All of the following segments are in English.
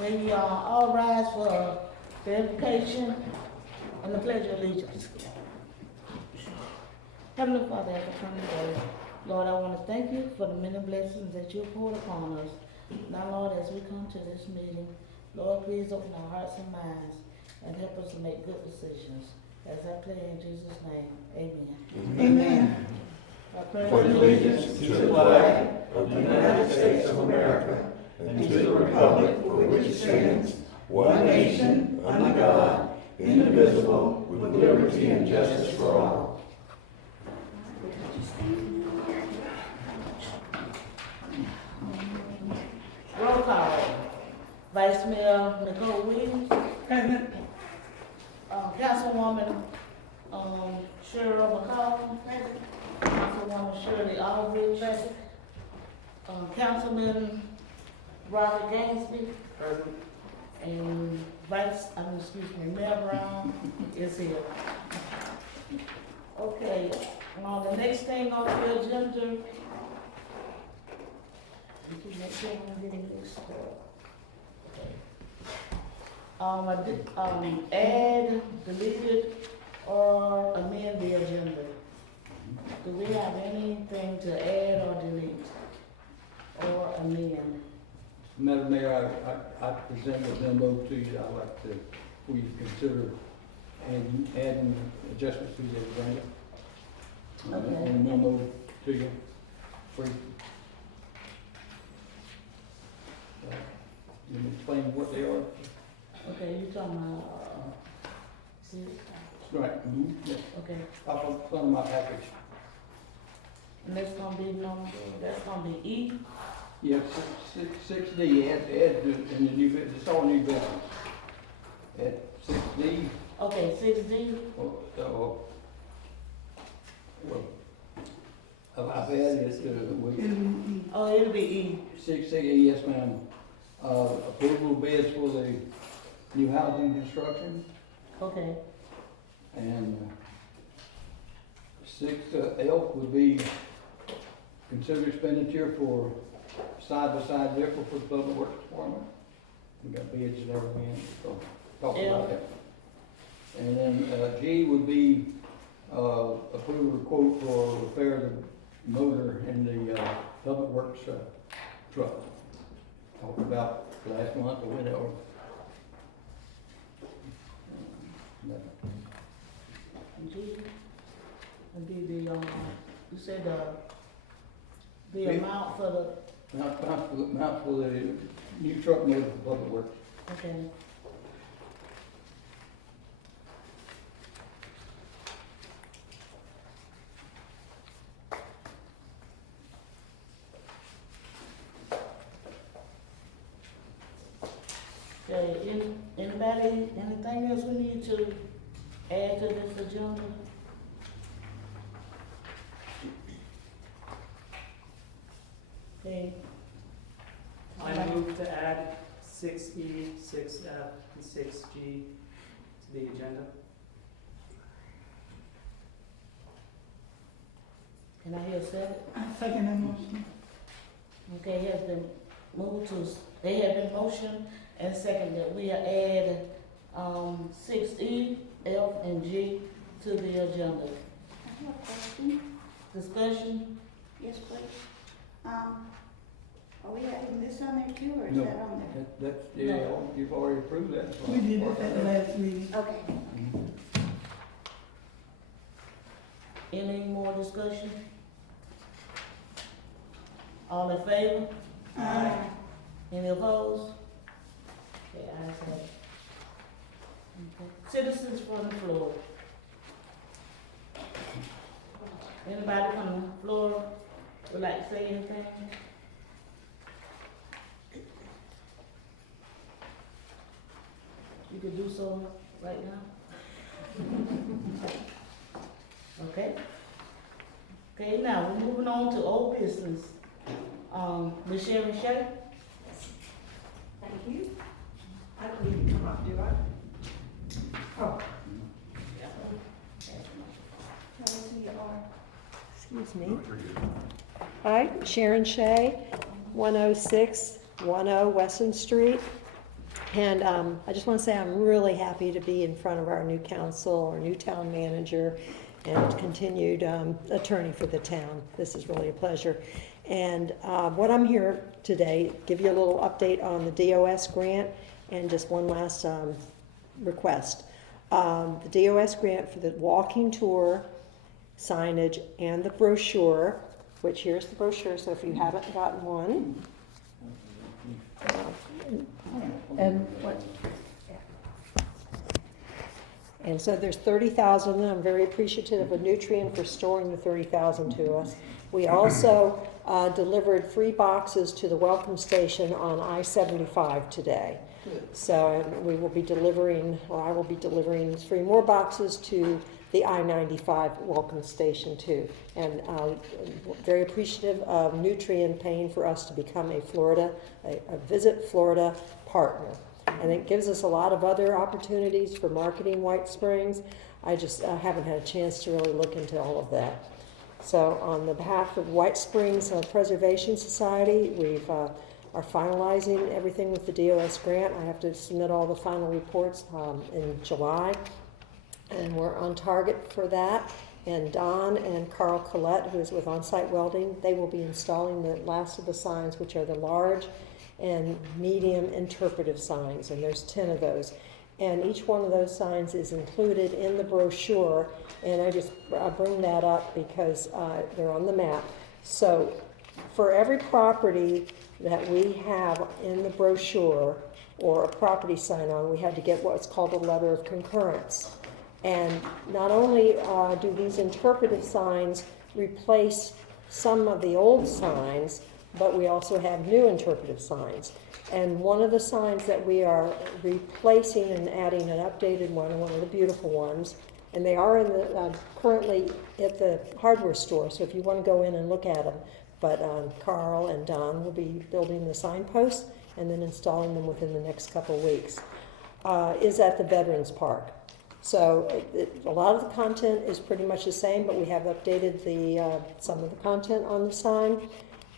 May we all rise for the invocation and the pledge of allegiance. Heavenly Father, as I come today, Lord, I want to thank you for the many blessings that you poured upon us. Now, Lord, as we come to this meeting, Lord, please open our hearts and minds and help us to make good decisions. As I pray in Jesus' name, amen. Amen. I pray For allegiance to the flag of the United States of America and to the republic for which it stands, one nation, under God, indivisible, with liberty and justice for all. Roll call. Vice Mayor Nicole Williams. Present. Councilwoman Cheryl McCollum. Present. Councilwoman Shirley Aldridge. Present. Councilman Robert Gainsby. Present. And Mayor Brown is here. Okay, the next thing on the agenda. Make sure I'm getting this. Add, deleted, or amend the agenda. Do we have anything to add or delete? Or amend? Madam Mayor, I present a memo to you. I'd like to, for you to consider adding adjustments to the agenda. Okay. And a memo to you. You can explain what they are? Okay, you talking about, see, Right. Yes. okay, I'll put on my package. and that's gonna be E. Yeah, 6D, add in the new business, it's all new business. Add 6D, Okay, 6D. I've added it to, Oh, it'll be E. 6D, yes ma'am. Approval bids for the new housing construction, Okay, and 6F would be consider expenditure for side-by-side vehicle for the public works department. We got bids and everything, so talk about that. And then, G would be, approve a quote for repair of the motor in the, public works, truck. Talked about last month or whatever. G. And be the, you said the Yeah. amount for the, Amount for the new truck motor for public works. okay. Okay, anybody, anything else we need to add to this agenda? Okay. I move to add 6E, 6F, and 6G to the agenda. Can I hear a second? I second that motion. Okay, it has been moved to, they have been motioned and second that we add, 6E, F, and G to the agenda. I have a question. Discussion? Yes, please. Are we adding this on there too, or is No. that on there? That's, yeah, you've already approved that. so- We did this at the last meeting. Okay. Mhm. Any more discussion? All in favor? Aye. Any opposed? Okay, ayes have it. Okay. Citizens from the floor. Anybody from the floor would like to say anything? You could do so right now. Okay. Okay, now we're moving on to old business. Ms. Sharon Shea? Thank you. I don't need to come up, do I? Oh. Tell us who you are. Excuse me. Hi, Sharon Shea, 10610 Wesson Street. And I just want to say I'm really happy to be in front of our new council, our new town manager, and continued attorney for the town. This is really a pleasure. And what I'm here today, give you a little update on the DOS grant and just one last request. The DOS grant for the walking tour, signage, and the brochure, which here's the brochure, so if you haven't gotten one. And what? And so there's 30,000, and I'm very appreciative of Nutrien for storing the 30,000 to us. We also delivered 3 boxes to the welcome station on I-75 today. So we will be delivering, or I will be delivering 3 more boxes to the I-95 welcome station too. And very appreciative of Nutrien paying for us to become a Visit Florida partner. And it gives us a lot of other opportunities for marketing White Springs. I just haven't had a chance to really look into all of that. So on the behalf of White Springs Preservation Society, we've are finalizing everything with the DOS grant. I have to submit all the final reports in July, and we're on target for that. And Don and Carl Collette, who is with On-Site Welding, they will be installing the last of the signs, which are the large and medium interpretive signs, and there's 10 of those. And each one of those signs is included in the brochure, and I bring that up because they're on the map. So for every property that we have in the brochure or a property sign on, we had to get what's called a letter of concurrence. And not only do these interpretive signs replace some of the old signs, but we also have new interpretive signs. And one of the signs that we are replacing and adding an updated one of the beautiful ones, and they are in the, currently at the hardware store, so if you want to go in and look at them, but Carl and Don will be building the signposts and then installing them within the next couple of weeks, is at the Veterans Park. So a lot of the content is pretty much the same, but we have updated some of the content on the sign.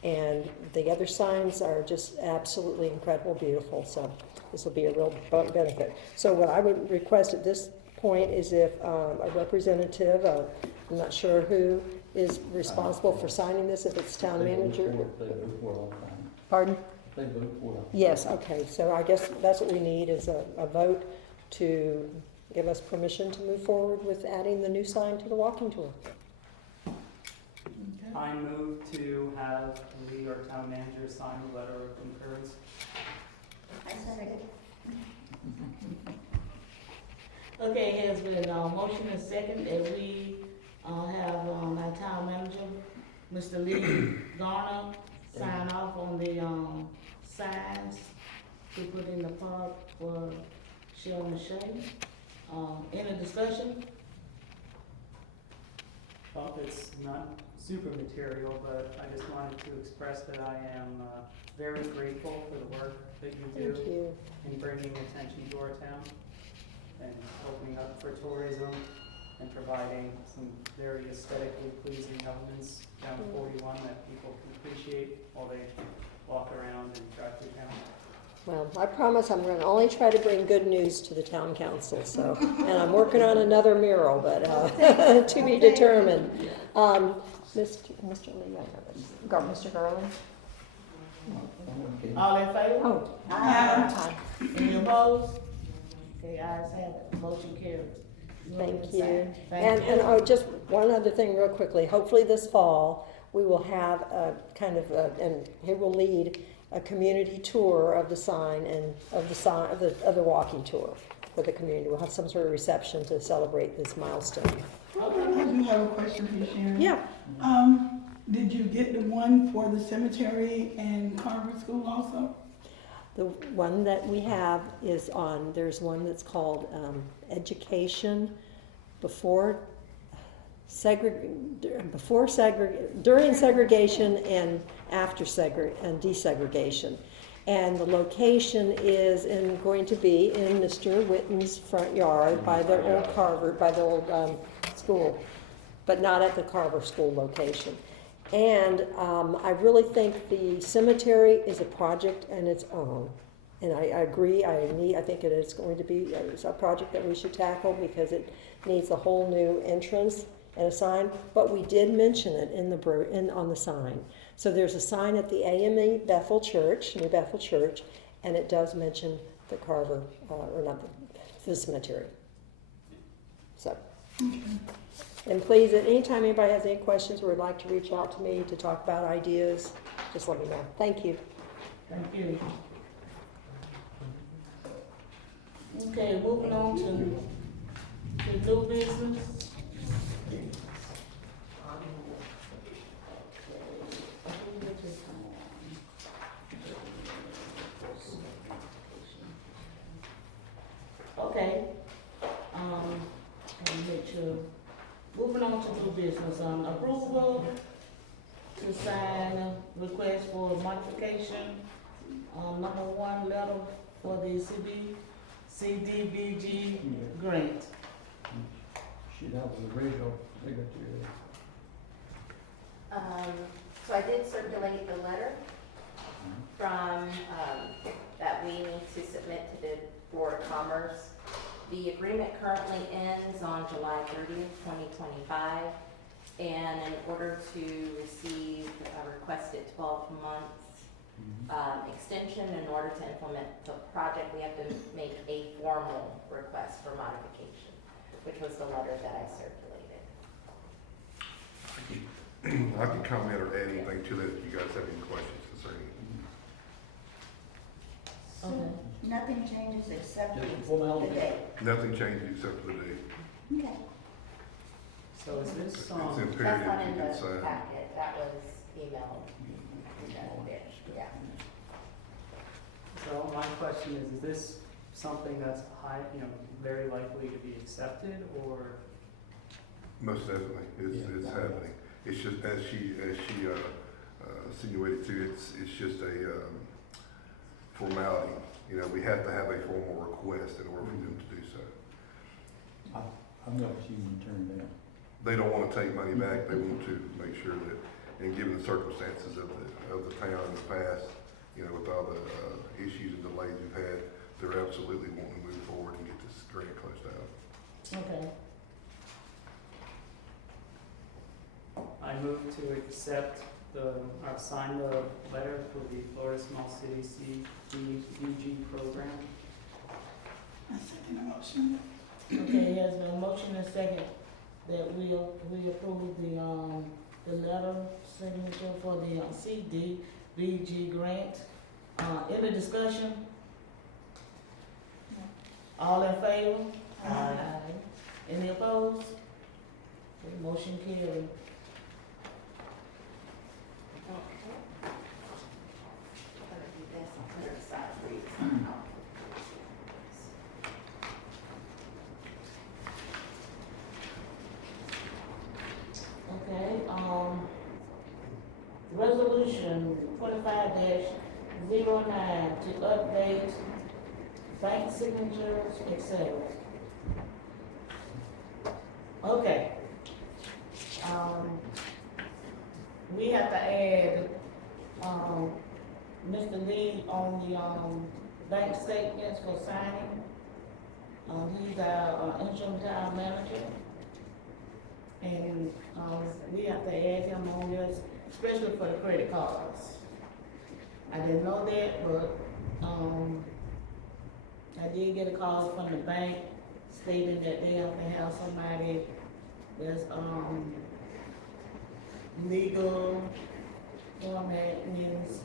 And the other signs are just absolutely incredible, beautiful. So this will be a real benefit. So what I would request at this point is if a representative, I'm not sure who is responsible for signing this, if it's town manager. Pardon? They vote for it. Yes, okay. So I guess that's what we need is a vote to give us permission to move forward with adding the new sign to the walking tour. I move to have the New York Town Manager sign the letter of concurrence. I second. Okay, it has been motion and second that we have our town manager, Mr. Lee Garner, sign off on the signs we put in the park for Sharon and Shea. Any discussion? Well, it's not super material, but I just wanted to express that I am very grateful for the work that you do Thank you. in bringing attention to our town and opening up for tourism and providing some very aesthetically pleasing elements down 41 that people can appreciate while they walk around and drive through town. Well, I promise I'm going to only try to bring good news to the town council, so, and I'm working on another mural, but to be determined. Mr. Lee, Mr. Garland? All in favor? Oh. Aye. Any opposed? Okay, ayes have it, motion carries. Thank you. Thank you. And oh, just one other thing real quickly. Hopefully this fall, we will have a kind of, and he will lead a community tour of the sign and of the walking tour for the community. We'll have some sort of reception to celebrate this milestone. I do have a question for you, Sharon. Yeah. Did you get the one for the cemetery and Carver School also? The one that we have is on, there's one that's called Education during segregation and after desegregation. And the location is going to be in Mr. Witten's front yard by the old Carver, by the old school, but not at the Carver School location. And I really think the cemetery is a project in its own. And I agree, I think it is going to be, it's a project that we should tackle because it needs a whole new entrance and a sign, but we did mention it in on the sign. So there's a sign at the AME Bethel Church, New Bethel Church, and it does mention the Carver, or not the cemetery. So, and please, at any time anybody has any questions or would like to reach out to me to talk about ideas, just let me know. Thank you. Thank you. Okay, moving on to new business. Okay, let me make sure. Moving on to new business, approval to sign request for modification, number 1 letter for the CDBG grant. Should have the original signature. So I did circulate the letter from, that we need to submit to the Board of Commerce. The agreement currently ends on July 30th, 2025. And in order to receive a requested 12 months extension, in order to implement the project, we have to make a formal request for modification, which was the letter that I circulated. I can comment or add anything to that if you guys have any questions concerning it. Okay. Nothing changes except Just a the formality. date. Nothing changes except for the date. Okay. So is this, It's That's imperative not you in can the sign. packet, that was emailed. Yeah. so my question is this something that's high, very likely to be accepted, or? Most definitely, it's happening. It's just, as she insinuated too, it's just a formality. We have to have a formal request in order for them to do so. I've never seen them turn down. They don't want to take money back, they want to make sure that, and given the circumstances of the town in the past, with all the issues and delays we've had, they're absolutely wanting to move forward and get this grant closed out. Okay. I move to accept sign the letter for the Florida Small City CDBG program. I second the motion. Okay, there's been a motion and second that we approve the letter signature for the CDBG grant. Any discussion? All in favor? Aye. Any opposed? Okay, motion carried. Okay. I'm gonna do this, I'll put it aside for you to sign off. Okay, resolution 25-09 to update bank signatures, etc. Okay. We have to add, Mr. Lee on the, bank statements for signing. He's our interim town manager. And, we have to add him on this, especially for the credit cards. I didn't know that, but, I did get a call from the bank stating that they have to have somebody that's, legal format, means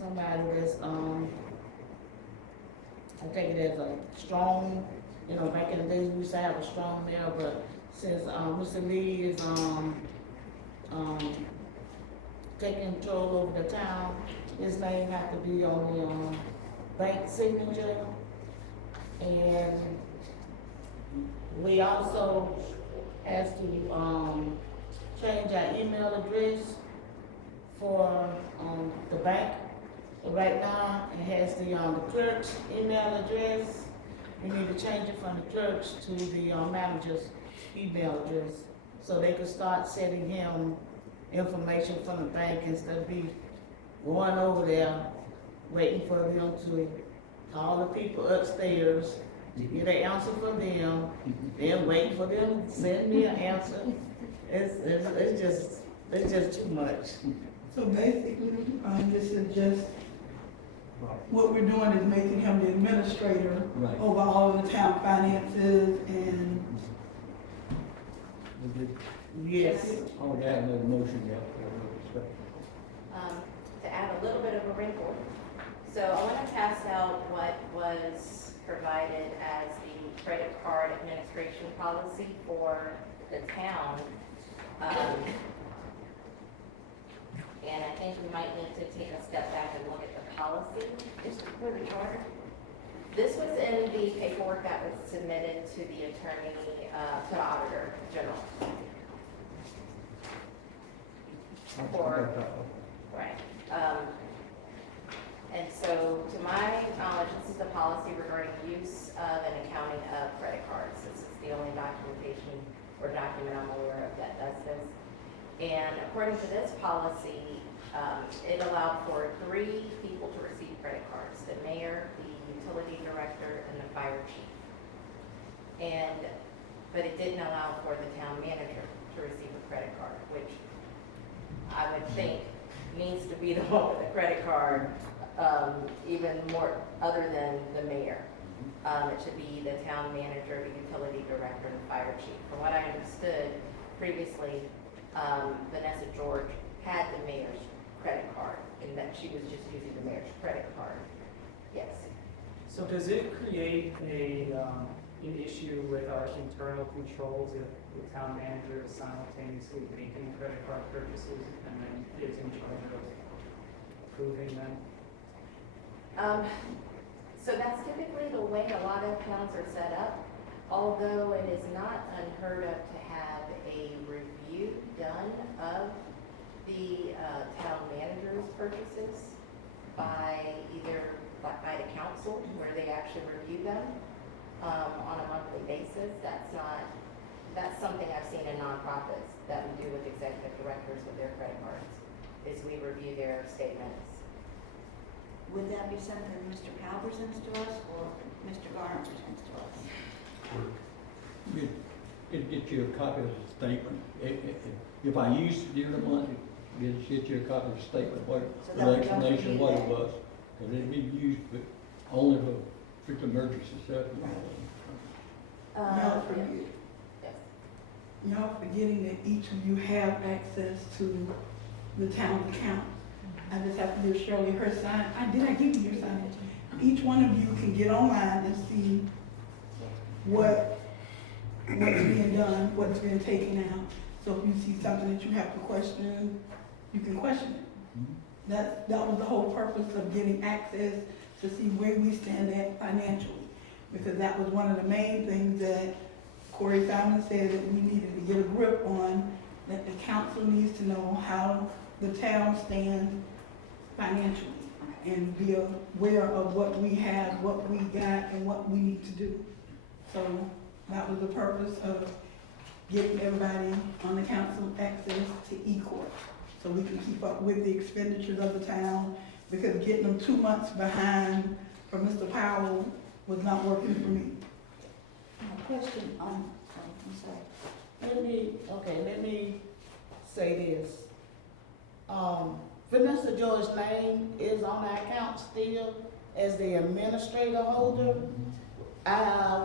somebody that's, I take it as a strong, back in the days we used to have a strong mayor, but since, Mr. Lee is, taking control over the town, his name have to be on the, bank signature. And we also has to, change our email address for, the bank. Right now, it has the clerk's email address. We need to change it from the clerk's to the, manager's email address, so they could start sending him information from the bank instead of be going over there waiting for them to call the people upstairs to get an answer from them, then wait for them to send me an answer. It's just too much. So basically, this is just, what we're doing is making him the administrator Right. over all of the town finances and, Yes. Oh, yeah, no motion yet. To add a little bit of a wrinkle. So I want to pass out what was provided as the credit card administration policy for the town. And I think we might need to take a step back and look at the policy. Just where we are. This was in the paperwork that was submitted to the attorney, to the auditor general. Right. And so, to my knowledge, this is the policy regarding use of and accounting of credit cards. This is the only documentation or document I'm aware of that does this. And according to this policy, it allowed for 3 people to receive credit cards: the mayor, the utility director, and the fire chief. But it didn't allow for the town manager to receive a credit card, which I would think needs to be the one with the credit card, even more, other than the mayor. It should be the town manager, the utility director, and the fire chief. From what I understood previously, Vanessa George had the mayor's credit card, and that she was just using the mayor's credit card. Yes. So does it create an issue with our internal controls if the town manager is simultaneously making credit card purchases and then is in charge of approving them? So that's typically the way a lot of towns are set up, although it is not unheard of to have a review done of the town manager's purchases by by the council, where they actually review them on a monthly basis. That's something I've seen in nonprofits that we do with executive directors with their credit cards, is we review their statements. Would that be something Mr. Powell presents to us or Mr. Garner presents to us? Get you a copy of the statement. If I used it during the month, get you a copy of the statement, what, So the that we don't explanation of what it forget was. Because it'd be used, but only for strict emergency stuff. y'all forget, Yes. y'all forgetting that each of you have access to the town's account. I just have to give Shirley her sign. Did I give you your sign? Each one of you can get online and see what's being done, what's being taken out. So if you see something that you have to question, you can question it. That was the whole purpose of getting access, to see where we stand at financially. Because that was one of the main things that Corey Simon said that we needed to get a grip on, that the council needs to know how the town stands financially and be aware of what we have, what we got, and what we need to do. So that was the purpose of getting everybody on the council access to e-court, so we can keep up with the expenditures of the town, because getting them 2 months behind from Mr. Powell was not working for me. Question on, I'm sorry. Let me say this. Vanessa George's name is on our account still as the administrator holder.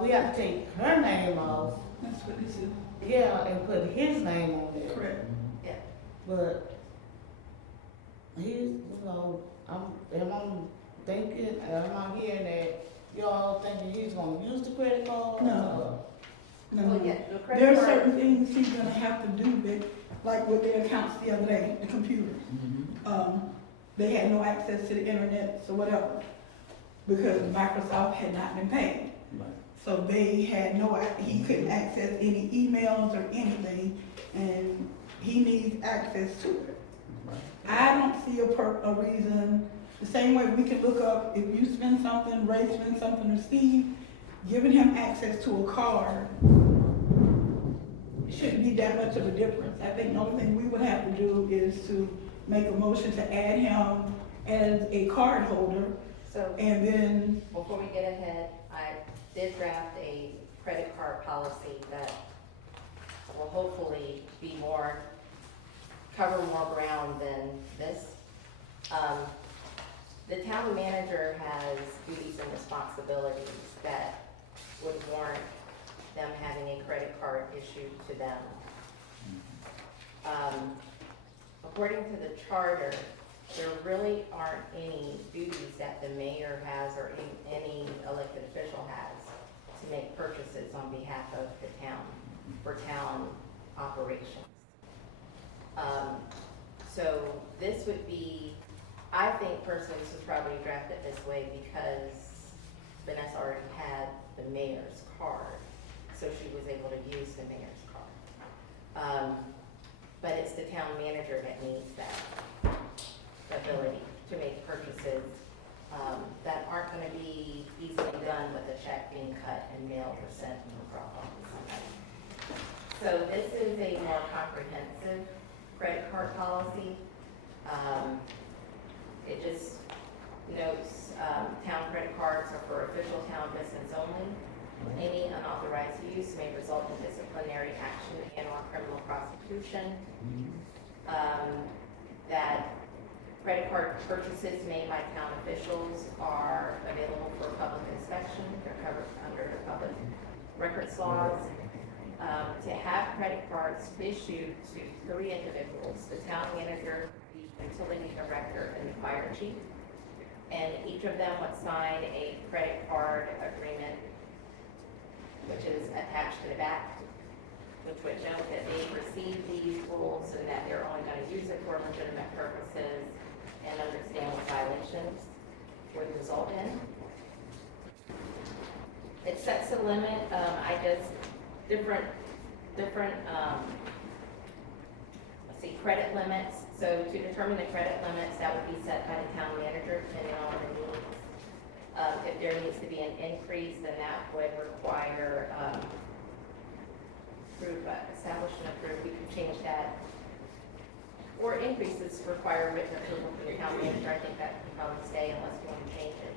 We have to take her name off, That's what this is. yeah, and put his name on there. Correct. Yeah. But he's, I'm thinking, am I hearing that y'all thinking he's gonna use the credit card? No. No, Well, no. yeah, the credit There are card- certain things he's gonna have to do, that, like with their accounts the other day, the computers. They had no access to the internet, so whatever, because Microsoft had not been paid. So they had he couldn't access any emails or anything, and he needs access to it. I don't see a reason, the same way we can look up, if you spend something, Ray spends something, or Steve, giving him access to a card shouldn't be that much of a difference. I think the only thing we would have to do is to make a motion to add him as a card holder, So, And then, before we get ahead, I did draft a credit card policy that will hopefully be cover more ground than this. The town manager has duties and responsibilities that would warrant them having a credit card issued to them. According to the charter, there really aren't any duties that the mayor has or any elected official has to make purchases on behalf of the town, for town operations. So this would be, I think personally this was probably drafted this way because Vanessa already had the mayor's card, so she was able to use the mayor's card. But it's the town manager that needs that ability to make purchases that aren't gonna be easily done with a check being cut and mailed or sent and dropped off to somebody. So this is a more comprehensive credit card policy. It just notes town credit cards are for official town business only. Any unauthorized use may result in disciplinary action and/or criminal prosecution. That credit card purchases made by town officials are available for public inspection. They're covered under the public records laws. To have credit cards issued to 3 individuals, the town manager, the utility director, and the fire chief. And each of them would sign a credit card agreement, which is attached to the back, which would note that they received these rules and that they're only going to use it for legitimate purposes and understand what violations would result in. It sets a limit, different, credit limits. So to determine the credit limits, that would be set by the town manager depending on the needs. If there needs to be an increase, then that would require, establish and approve, we can change that. Or increases require written approval from the town manager. I think that can probably stay unless you want to change it.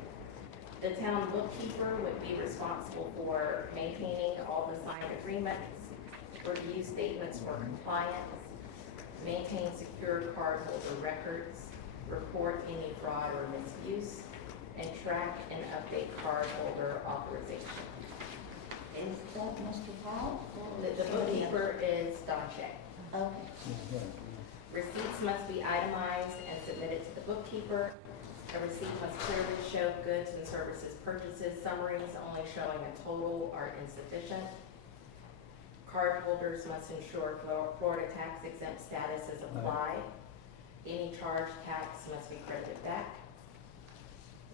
The town bookkeeper would be responsible for maintaining all the signed agreements, review statements for compliance, maintain secure cardholder records, report any fraud or misuse, and track and update cardholder authorization. Is that Mr. Powell? The bookkeeper is Don Shea. Okay. Receipts must be itemized and submitted to the bookkeeper. A receipt must clearly show goods and services purchases. Summaries only showing a total are insufficient. Cardholders must ensure Florida tax exempt status is applied. Any charged tax must be credited back.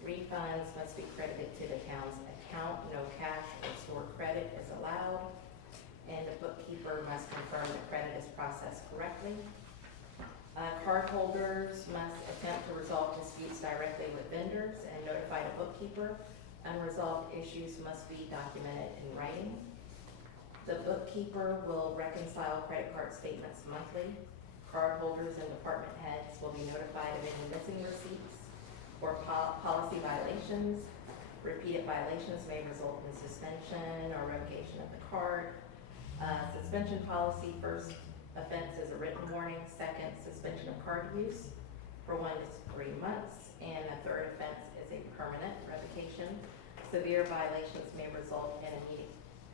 Refunds must be credited to the town's account. No cash or stored credit is allowed. And the bookkeeper must confirm the credit is processed correctly. Cardholders must attempt to resolve disputes directly with vendors and notify the bookkeeper. Unresolved issues must be documented in writing. The bookkeeper will reconcile credit card statements monthly. Cardholders and department heads will be notified of any missing receipts or policy violations. Repeated violations may result in suspension or revocation of the card. Suspension policy: first offense is a written warning, second, suspension of card use for 1 to 3 months, and the third offense is a permanent revocation. Severe violations may result in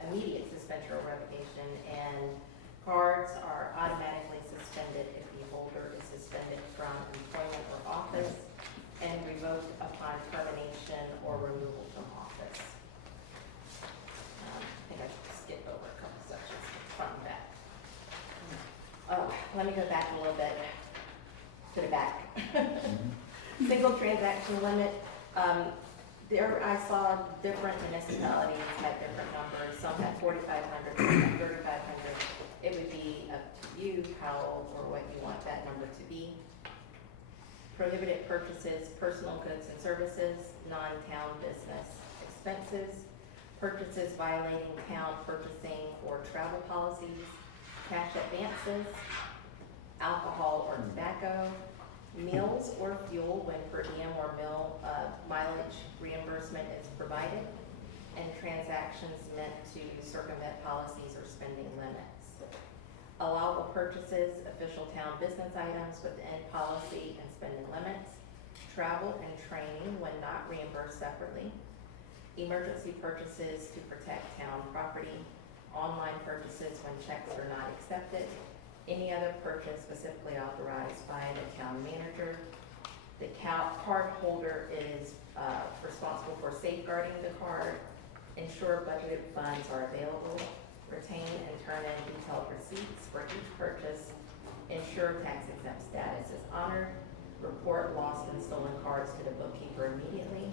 immediate suspension or revocation, and cards are automatically suspended if the holder is suspended from employment or office and revoked upon termination or removal from office. I think I should skip over a couple sections from that. Let me go back a little bit to the back. Single transaction limit. There I saw different municipalities had different numbers. Some had 4,500, some had 3,500. It would be up to you how or what you want that number to be. Prohibited purchases: personal goods and services, non-town business expenses, purchases violating town purchasing or travel policies, cash advances, alcohol or tobacco, Meals or fuel when per diem or meal mileage reimbursement is provided, and transactions meant to circumvent policies or spending limits. Allowable purchases, official town business items within policy and spending limits, travel and training when not reimbursed separately, emergency purchases to protect town property, online purchases when checks are not accepted, any other purchase specifically authorized by the town manager. The card holder is responsible for safeguarding the card, ensure budgeted funds are available, retain and turn in detailed receipts for each purchase, ensure tax exempt status is honored, report lost and stolen cards to the bookkeeper immediately,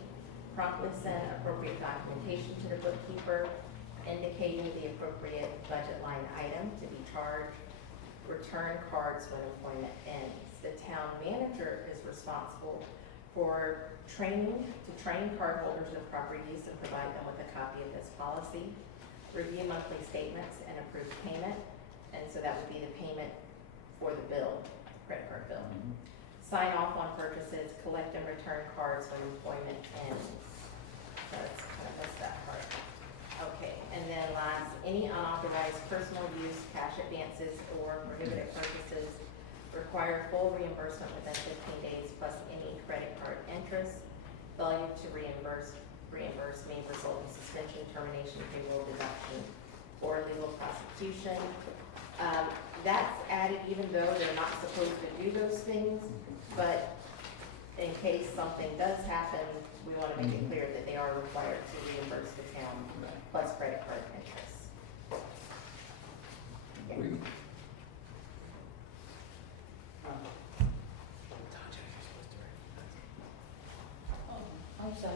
promptly send appropriate documentation to the bookkeeper, indicating the appropriate budget line item to be charged, return cards when employment ends. The town manager is responsible for training, to train cardholders of proper use and provide them with a copy of this policy, review monthly statements and approve payment, and so that would be the payment for the bill, credit card bill. Sign off on purchases, collect and return cards when employment ends. So it's kind of missed that part. Okay, and then last, any unauthorized personal use, cash advances, or prohibited purchases require full reimbursement within 15 days plus any credit card interest. Failure to reimburse may result in suspension, termination, payroll deduction, or legal prosecution. That's added even though they're not supposed to do those things, but in case something does happen, we want to make it clear that they are required to reimburse the town plus credit card interest. We- I'm sorry,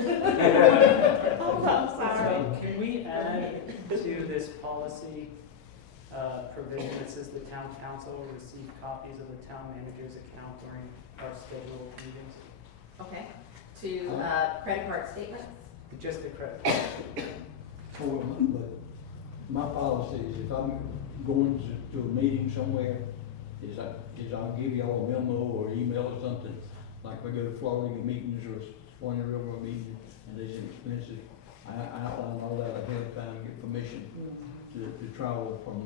I'm sorry. So can we add to this policy provision that says the town council will receive copies of the town manager's account during our scheduled meetings? Okay, to credit card statements? Just the credit. But my policy is if I'm going to a meeting somewhere, is I'll give y'all a memo or email or something, like we go to Florida meetings or Swanee River meeting, and there's an expensive, I outline all that ahead of time, get permission to travel from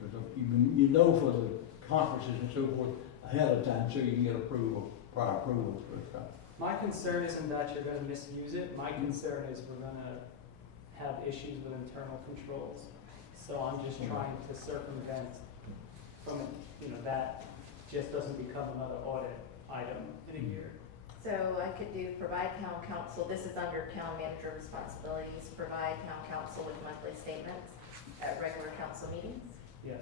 because you know for the conferences and so forth ahead of time, so you can get approval, prior approval for stuff. My concern isn't that you're gonna misuse it, my concern is we're gonna have issues with internal controls. So I'm just trying to circumvent from, that just doesn't become another audit item in a year. So I could do provide town council, this is under town manager responsibilities, provide town council with monthly statements at regular council meetings? Yes.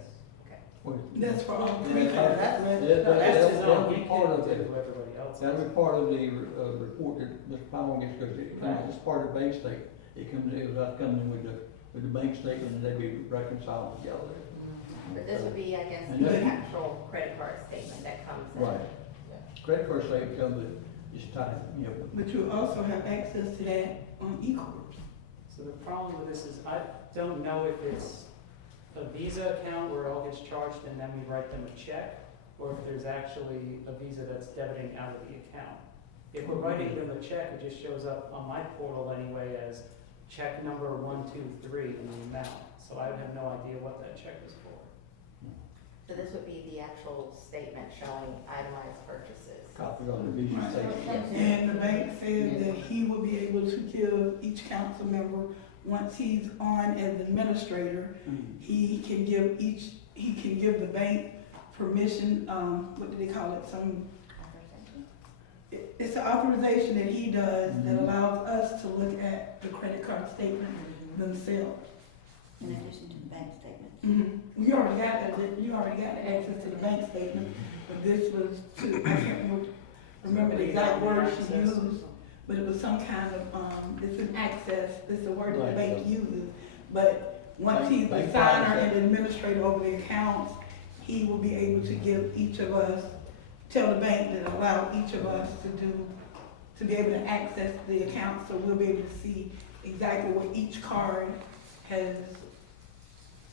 That's for all Yeah, three cards. That's his own, he part can of do it. everybody else. That'll be part of the report that Mr. Powell gets, because it's part of the bank statement. It comes in with the bank statement, and they be reconciled together. But this would be, I guess, And the then- actual credit card statement that comes in. Right. Credit card statement comes with, it's tied, But you also have access to that on e-corps. So the problem with this is I don't know if it's a Visa account where it all gets charged and then we write them a check, or if there's actually a Visa that's debiting out of the account. If we're writing them a check, it just shows up on my portal anyway as check number 123 in the amount. So I have no idea what that check is for. So this would be the actual statement showing itemized purchases. copy of the vision statement. And the bank said that he will be able to give each council member, once he's on as administrator, he can give the bank permission, what do they call it, it's an authorization that he does that allows us to look at the credit card statement themselves. In addition to the bank statement. You already got the access to the bank statement, but this was to, I can't remember the exact word she used, but it was some kind of, it's an access, it's a word that the bank uses. But once he's the signer and administrator over the accounts, he will be able to give each of us, tell the bank that allow each of us to be able to access the account, so we'll be able to see exactly what each card has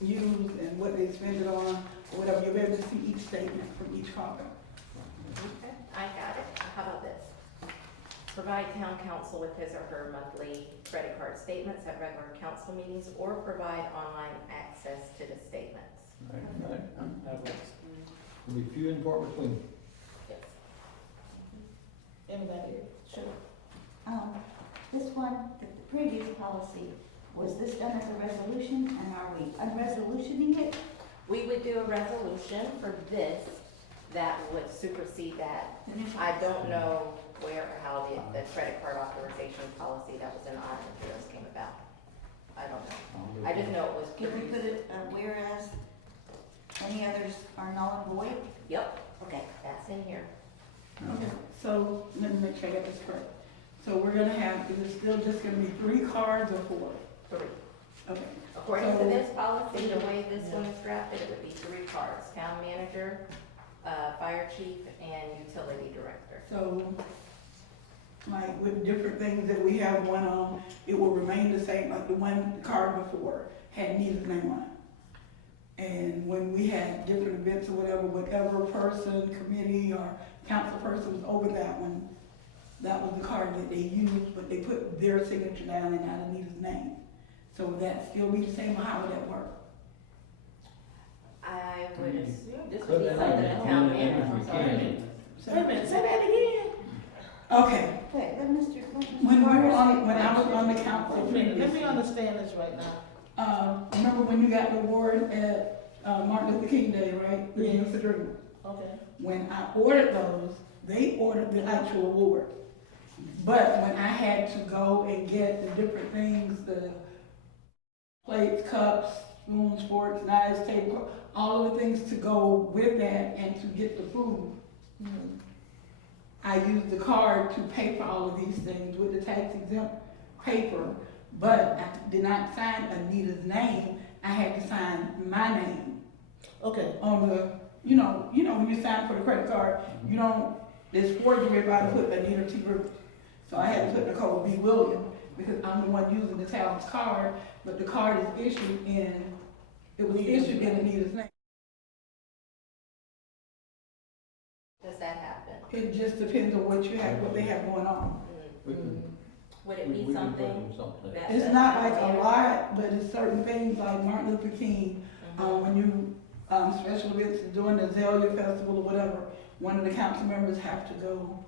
used and what they spend it on, or whatever. You'll be able to see each statement from each card. how about this? Provide town council with his or her monthly credit card statements at regular council meetings, or provide online access to the statements. Right. That works. It'll be few and far between. Yes. Anybody? Sure. This one, the previous policy, was this done as a resolution, and are we unresolutioning it? We would do a resolution for this that would supersede that. I don't know where or how the credit card authorization policy that was in our materials came about. I don't know. I just know it was Can we put produced. it, whereas any others are null and void? Yep, Okay. that's in here. Okay, so let me make sure I get this correct. So we're gonna have, is it still just gonna be 3 cards or 4? 3. Okay, According to So- this policy, the way this one is drafted, it would be 3 cards: town manager, fire chief, and utility director. so, like with different things that we have one on, it will remain the same, like the one card before had Nita's name on it. And when we had different events or whatever person, committee, or council person was over that one, that was the card that they used, but they put their signature down and not Anita's name. So would that still be the same, or how would that work? I would assume this Put would be that something on the the town agenda if manager. we Sorry. can. Wait a minute, say that again. Okay, Okay, let Mr. when I was on the council Wait a minute, let me previously, understand this right now. remember when you got the award at, Martin Luther King Day, right? The Yes. Youth Agreement. Okay. When I ordered those, they ordered the actual award. But when I had to go and get the different things, the plates, cups, spoons, forks, knives, table, all of the things to go with that and to get the food, Mhm. I used the card to pay for all of these things with the tax exempt paper, but I did not sign Anita's name. I had to sign my name Okay, on the, you know, when you sign for the credit card, you don't, there's forgery if I put Anita T. Rivers. So I had to put Nicole B. Williams, because I'm the one using the town's card, but the card is issued in, it was issued in Anita's name. Does that happen? It just depends on what you have, what they have going on. We can- Would it we be can put something in something. that? It's not like a lot, but it's certain things like Martin Luther King, when you, special events, doing the Azalea Festival or whatever, one of the council members have to go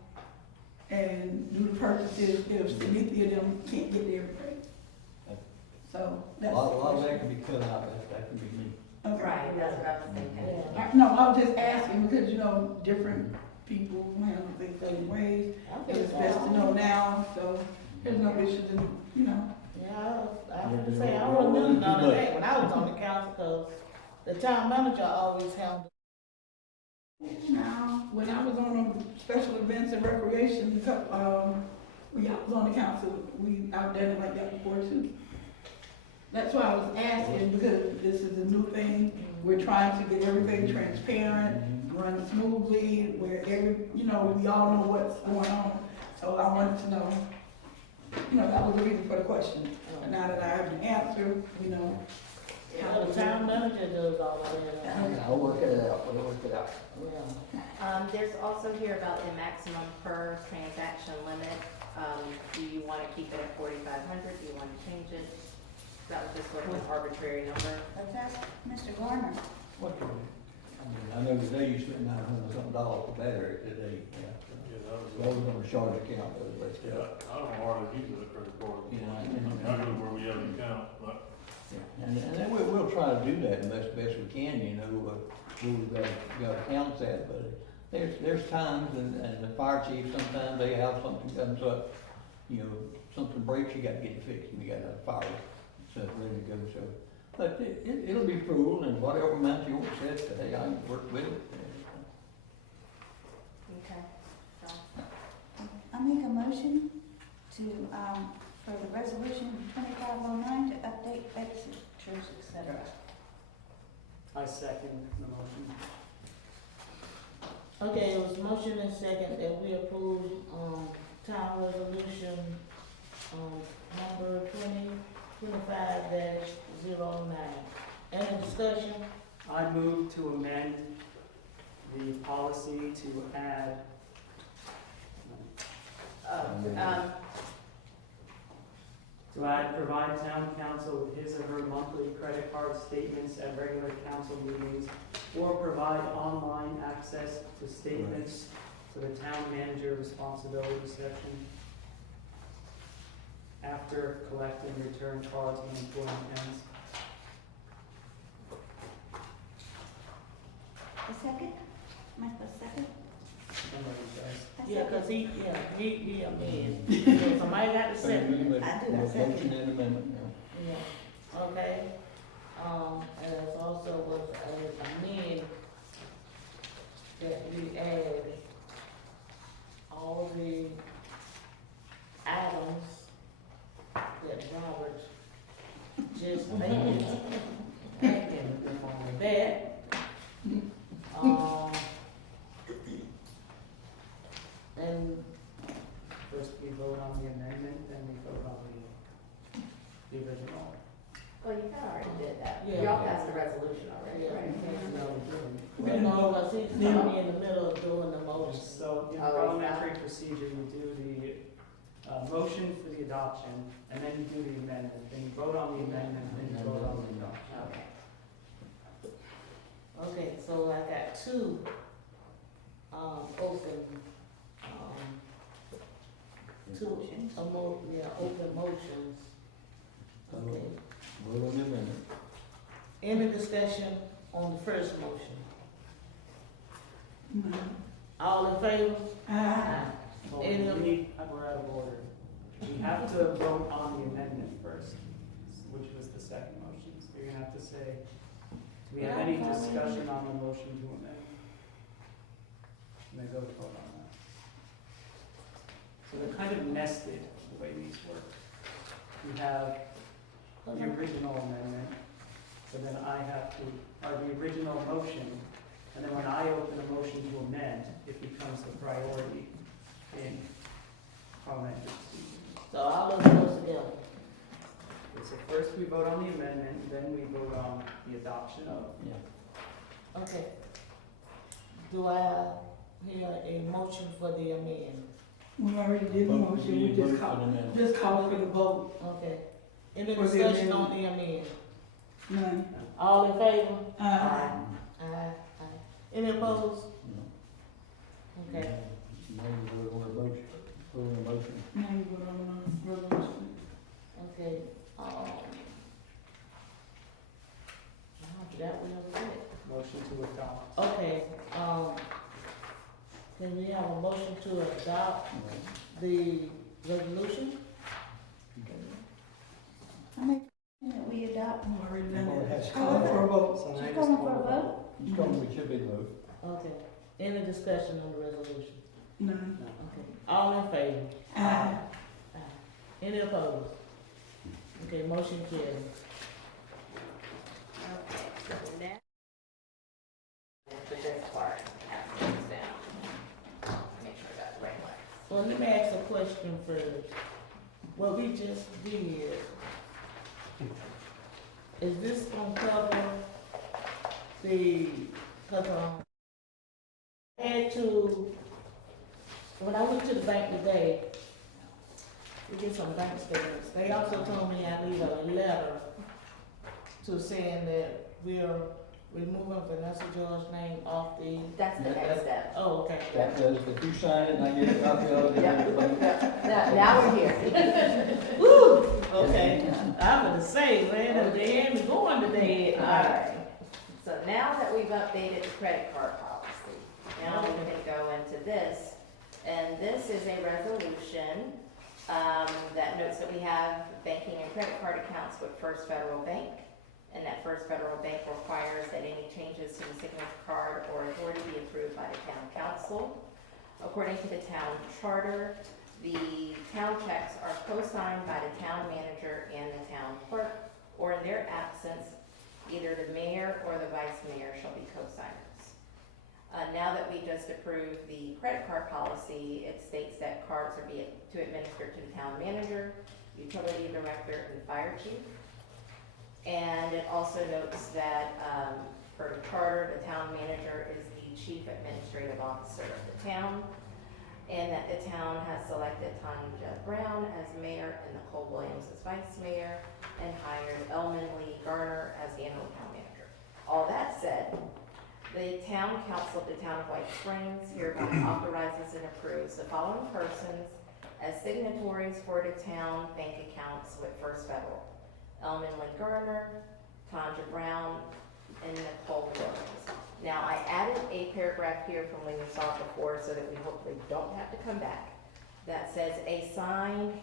and do the purchases if Cynthia them can't get everything. So A that's. lot of that can be cut out, that can be me. Okay. Right, that's what I was thinking. yeah. No, I was just asking because, different people handle things certain ways. It's best to know now, so there's no issues in, Yeah, I have to say, I remember none of that when I was on the council, cause the town manager always handled. Now, when I was on special events and recreation, I was on the council, I've done it like that before too. That's why I was asking, because this is a new thing, we're trying to get everything transparent, run smoothly, where we all know what's going on. So I wanted to know, that was the reason for the question. And now that I have the answer, Yeah, the town manager does all of that. I'll work it out, we'll work it out. Yeah. There's also here about the maximum per transaction limit. Do you want to keep it at 4,500? Do you want to change it? That was just sort of an arbitrary number. Let's ask Mr. Garner. I know today you spent $900 for battery today, yeah. That was on the short account, let's go. Yeah, I don't hardly use the credit card. Yeah. I go where we have an account, but And then we'll try to do that the best we can, where we've got accounts at, but there's times, and the fire chief, sometimes they have something comes up, something breaks, you gotta get it fixed, and you gotta have fire stuff ready to go, so. But it'll be frugal, and whatever amount you want set, hey, I can work with it. Okay. So, I make a motion to, for the resolution 2509 to update expenditures, et cetera. I second the motion. Okay, it was motion and second that we approve, town resolution, number 2025-09. Any discussion? I move to amend the policy to add To add, provide town council with his or her monthly credit card statements at regular council meetings, or provide online access to statements to the town manager responsibility section after collect and return cards when employment ends. A second? Am I supposed to second? Somebody says. I Yeah, second. cause he amend. So somebody got to So second. you make I do, a I second. motion and amendment now. Yeah, okay. And it's also was a amend that we add all the items that Robert just made. That, and First we vote on the amendment, then we vote on the original. Well, you kinda already did that. Yeah. Y'all passed the resolution already, Yeah. right? No, we didn't. well, no, cause he's probably in the middle of doing the motion. So in Oh, is parliamentary procedure, you do the motion for the adoption, and then you do the amendment, then you vote on the amendment, then you vote on the adoption. Okay. Okay, so I got two, open, open motions. Okay. Vote on the amendment. Any discussion on the first motion? No. All in favor? Well, Any we of- need, we're out of order. We have to vote on the amendment first, which was the second motion. So you're gonna have to say, do we have any discussion on the motion to amend? And then go vote on that. So they're kind of nested, the way these work. You have the original amendment, so then I have to, or the original motion, and then when I open a motion to amend, it becomes a priority in parliamentary procedure. So all of those together. Okay, so first we vote on the amendment, then we vote on the adoption of. Yeah. Okay. Do I hear a motion for the amend? We already did the motion, we just call for the vote. Okay. Any For the discussion on amendment. the amend? None. All in favor? Aye. Aye. Any opposed? No. Okay. Now you vote on the motion, vote on the motion. Now you vote on the resolution. Okay, that we have said. Motion to adopt. Okay, can we have a motion to adopt the resolution? I make a motion that we adopt. We already done Or that. has Just call for a vote. So now She's you calling just for a call the vote? It's going, we should be the vote. Okay, any discussion on the resolution? None. Okay, all in favor? Aye. Aye. Any opposed? Okay, motion carried. Okay, so now, for this part, have this down. Make sure I got the right one. Well, let me ask a question first. What we just did, is this gonna cover the, cause, I had to, when I went to the bank today, we get some bank statements. They also told me I need a letter to saying that we're removing Vanessa George's name off the, That's the next step. oh, okay. That does, if you sign it and I get a copy of it. Now we're here. Woo, okay. I'm gonna say, man, the day ain't going today. Alright, so now that we've updated the credit card policy, now we can go into this. And this is a resolution, that notes that we have banking and credit card accounts with First Federal Bank. And that First Federal Bank requires that any changes to the signature card or authority be approved by the town council. According to the town charter, the town checks are co-signed by the town manager and the town clerk, or in their absence, either the mayor or the vice mayor shall be co-signers. Now that we just approved the credit card policy, it states that cards are to administer to the town manager, utility director, and fire chief. And it also notes that, per the charter, the town manager is the chief administrative officer of the town. and that the town has selected Tanja Brown as mayor and Nicole Williams as vice mayor, and hired Elman Lee Garner as the interim town manager. All that said, the town council of the town of White Springs hereby authorizes and approves the following persons as signatories for the town bank accounts with First Federal: Elman Lee Garner, Tanja Brown, and Nicole Williams. Now, I added a paragraph here from when you saw it before so that we hopefully don't have to come back. That says a signed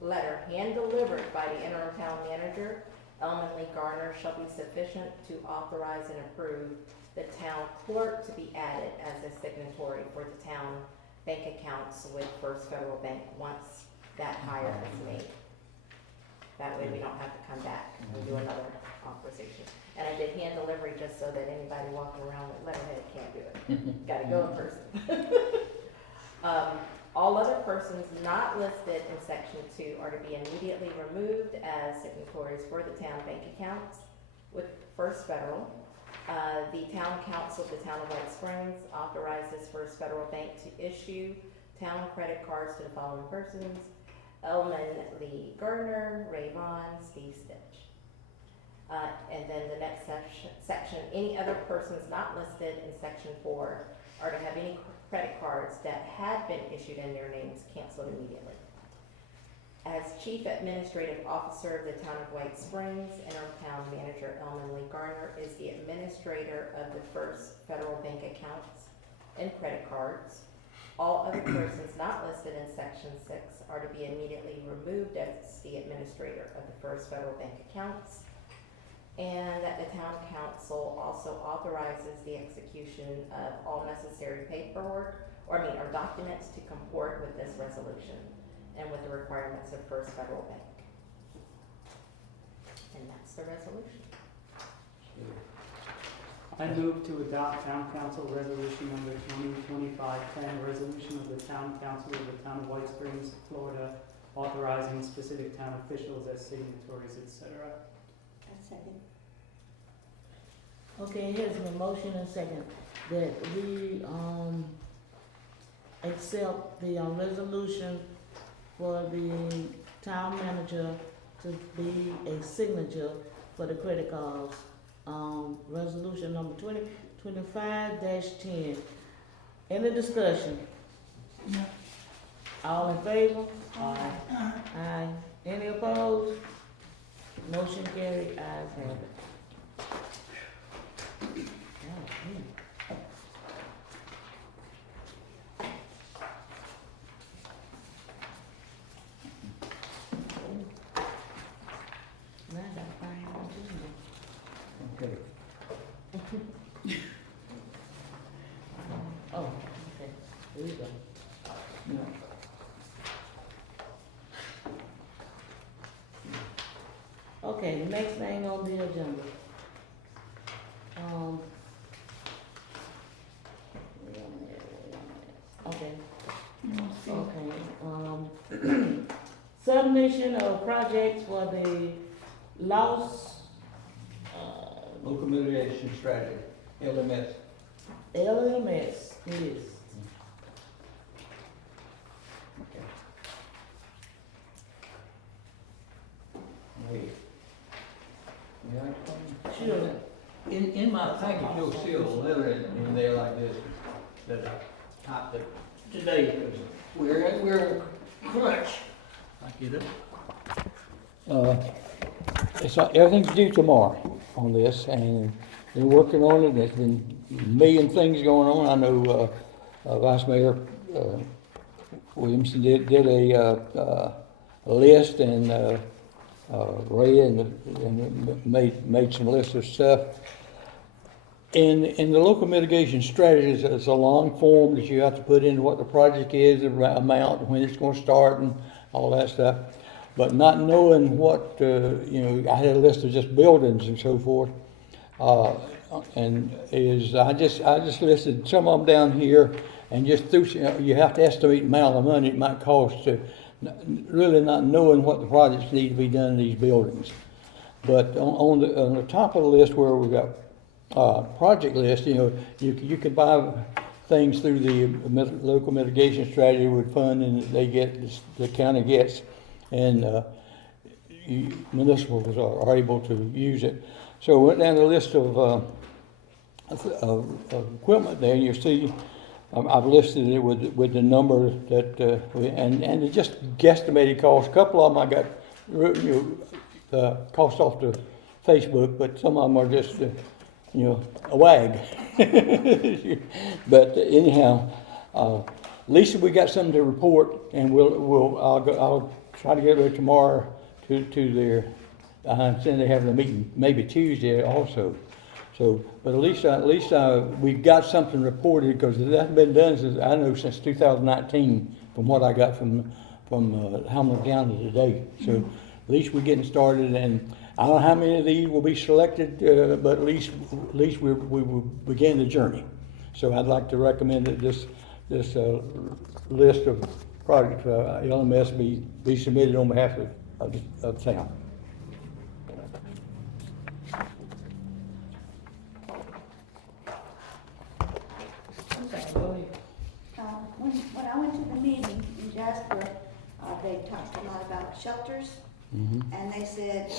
letter, hand delivered by the interim town manager, Elman Lee Garner, shall be sufficient to authorize and approve the town clerk to be added as a signatory for the town bank accounts with First Federal Bank once that hire is made. That way we don't have to come back and do another authorization. And I did hand delivery just so that anybody walking around with letterhead can't do it. Gotta go in person. All other persons not listed in section 2 are to be immediately removed as signatories for the town bank accounts with First Federal. The town council of the town of White Springs authorizes First Federal Bank to issue town credit cards to the following persons: Elman Lee Garner, Ray Vaughn, Steve Stitch. And then the next section, any other persons not listed in section 4 are to have any credit cards that had been issued in their names canceled immediately. As Chief Administrative Officer of the Town of White Springs, interim town manager Elman Lee Garner is the administrator of the First Federal Bank accounts and credit cards. All other persons not listed in section 6 are to be immediately removed as the administrator of the First Federal Bank accounts. And that the town council also authorizes the execution of all necessary paperwork, or documents to comport with this resolution and with the requirements of First Federal Bank. And that's the resolution. I move to adopt Town Council Resolution number 2025-10, resolution of the Town Council of the Town of White Springs, Florida, authorizing specific town officials as signatories, etc. Second. Okay, here's a motion and second that we, accept the, resolution for the town manager to be a signature for the credit cards. Resolution number 2025-10. Any discussion? No. All in favor? Aye. Aye. Any opposed? Motion carried, ayes have it. Now I gotta find my agenda. Okay. Oh, okay, here we go. Yeah. Okay, the next thing on the agenda. Okay, submission of projects for the lost, Local mitigation strategy, LMS. LMS, yes. Okay. Wait. Yeah. Sure. In my package, you'll see a letter in there like this that I typed it today, because we're crunch. I get it. It's not, everything's due tomorrow on this, and they're working on it. There's been a million things going on. I know Vice Mayor Williamson did a list, and Ray and made some lists of stuff. In the local mitigation strategies, it's a long form that you have to put in what the project is, the amount, when it's going to start, and all that stuff. But not knowing what, I had a list of just buildings and so forth, I just listed some of them down here, and just threw, you have to estimate the amount of money it might cost to, really not knowing what the projects need to be done in these buildings. But on the top of the list where we've got project list, you could buy things through the local mitigation strategy with fund, and they get, the county gets, and municipals are able to use it. So I went down the list of equipment there, and you see, I've listed it with the number that, and it just guesstimated cost. A couple of them I got, cost off the Facebook, but some of them are just, a wag. But anyhow, at least we got something to report, and I'll try to get there tomorrow to their, then they have the meeting, maybe Tuesday also. So, but at least we've got something reported, because it hasn't been done since 2019, from what I got from Hamilton County today. So at least we're getting started, and I don't know how many of these will be selected, but at least we will begin the journey. So I'd like to recommend that this list of projects, LMS be submitted on behalf of town. When I went to the meeting in Jasper, they talked a lot about shelters, and they said,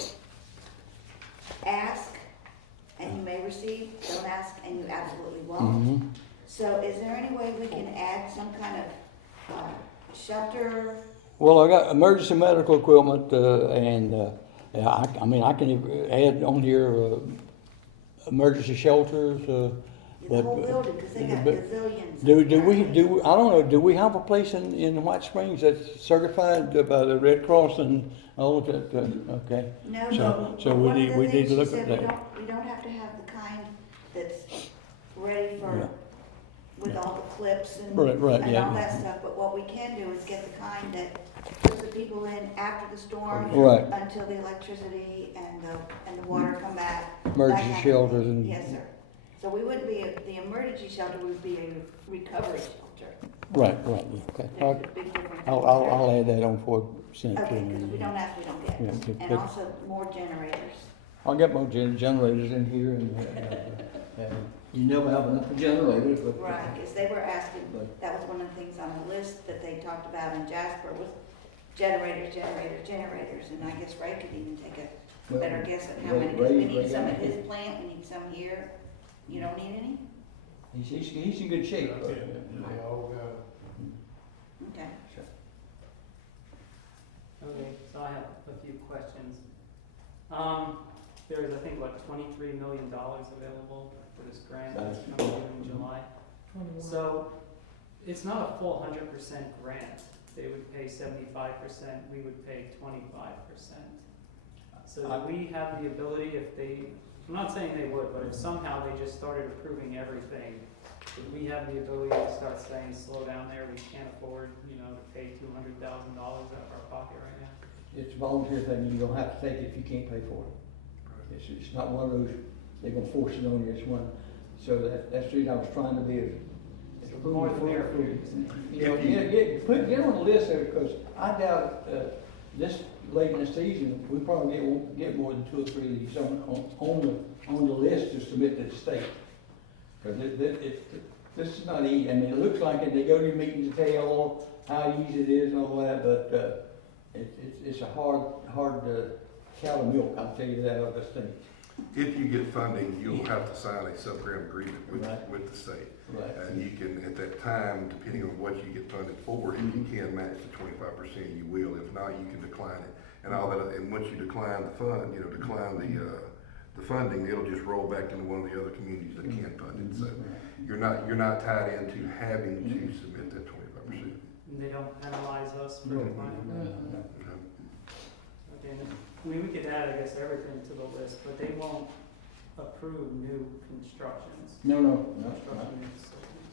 ask and you may receive, don't ask and you absolutely won't. So is there any way we can add some kind of shelter? Well, I got emergency medical equipment, and I can add on here emergency shelters. The whole building, because they got gazillions. I don't know, do we have a place in White Springs that's certified by the Red Cross and all of that? Okay. No. So we need to look at that. We don't have to have the kind that's ready for, with all the clips and all that stuff, but what we can do is get the kind that puts the people in after the storm until the electricity and the water come back. Emergency shelters and. Yes, sir. So we wouldn't be, the emergency shelter would be a recovery shelter. Right, okay. There's a big difference. I'll add that on for Senate. Okay, because we don't ask, we don't get. Yeah, And also more generators. I'll get more generators in here, and you never have enough generators. But, Right, because they were asking, that was one of the things on the list that they talked about in Jasper was generators, and I guess Ray could even take a better guess at how many, because we need some at his plant, we need some here. You don't need any? He's in good shape. Okay. Okay, so I have a few questions. There's, I think, $23 million available for this grant that's coming due in July. So it's not a full 100% grant. They would pay 75%, we would pay 25%. So do we have the ability, if they, I'm not saying they would, but if somehow they just started approving everything, would we have the ability to start saying, slow down there, we can't afford, to pay $200,000 out of our pocket right now? It's a volunteer thing, you don't have to take it if you can't pay for it. It's not one of those, they're gonna force it on you, it's one, so that's the reason I was trying to be as More than fair for you. Get on the list there, because I doubt, this late in the season, we probably won't get more than 2 or 3 of these on the list to submit to the state. Because this is not easy. I mean, it looks like it. They go to your meetings and tell you all how easy it is and all that, but it's a hard cow to milk. I'll tell you that of the state. If you get funding, you'll have to sign a sub-grant agreement with the state. Right. And you can, at that time, depending on what you get funded for, if you can match the 25%, you will. If not, you can decline it. And all that, and once you decline the fund, decline the funding, it'll just roll back into one of the other communities that can fund it. So you're not tied into having to submit that 25%. And they don't penalize us for declining? No. Okay, we could add, I guess, everything to the list, but they won't approve new constructions. No. Construction new facilities.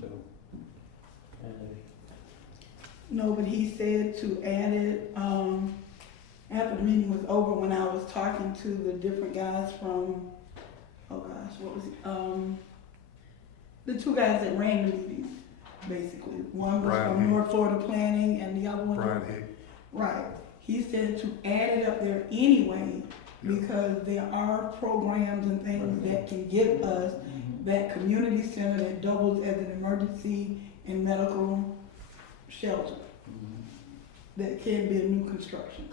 So, No, but he said to add it, after the meeting was over, when I was talking to the different guys from, what was it? The 2 guys that ran the meetings, basically. One was Brian from Hick. North Florida Planning and the other one. Brian Hick. Right. He said to add it up there anyway, because there are programs and things that can get us that community center that doubles as an emergency and medical shelter. That can be a new construction,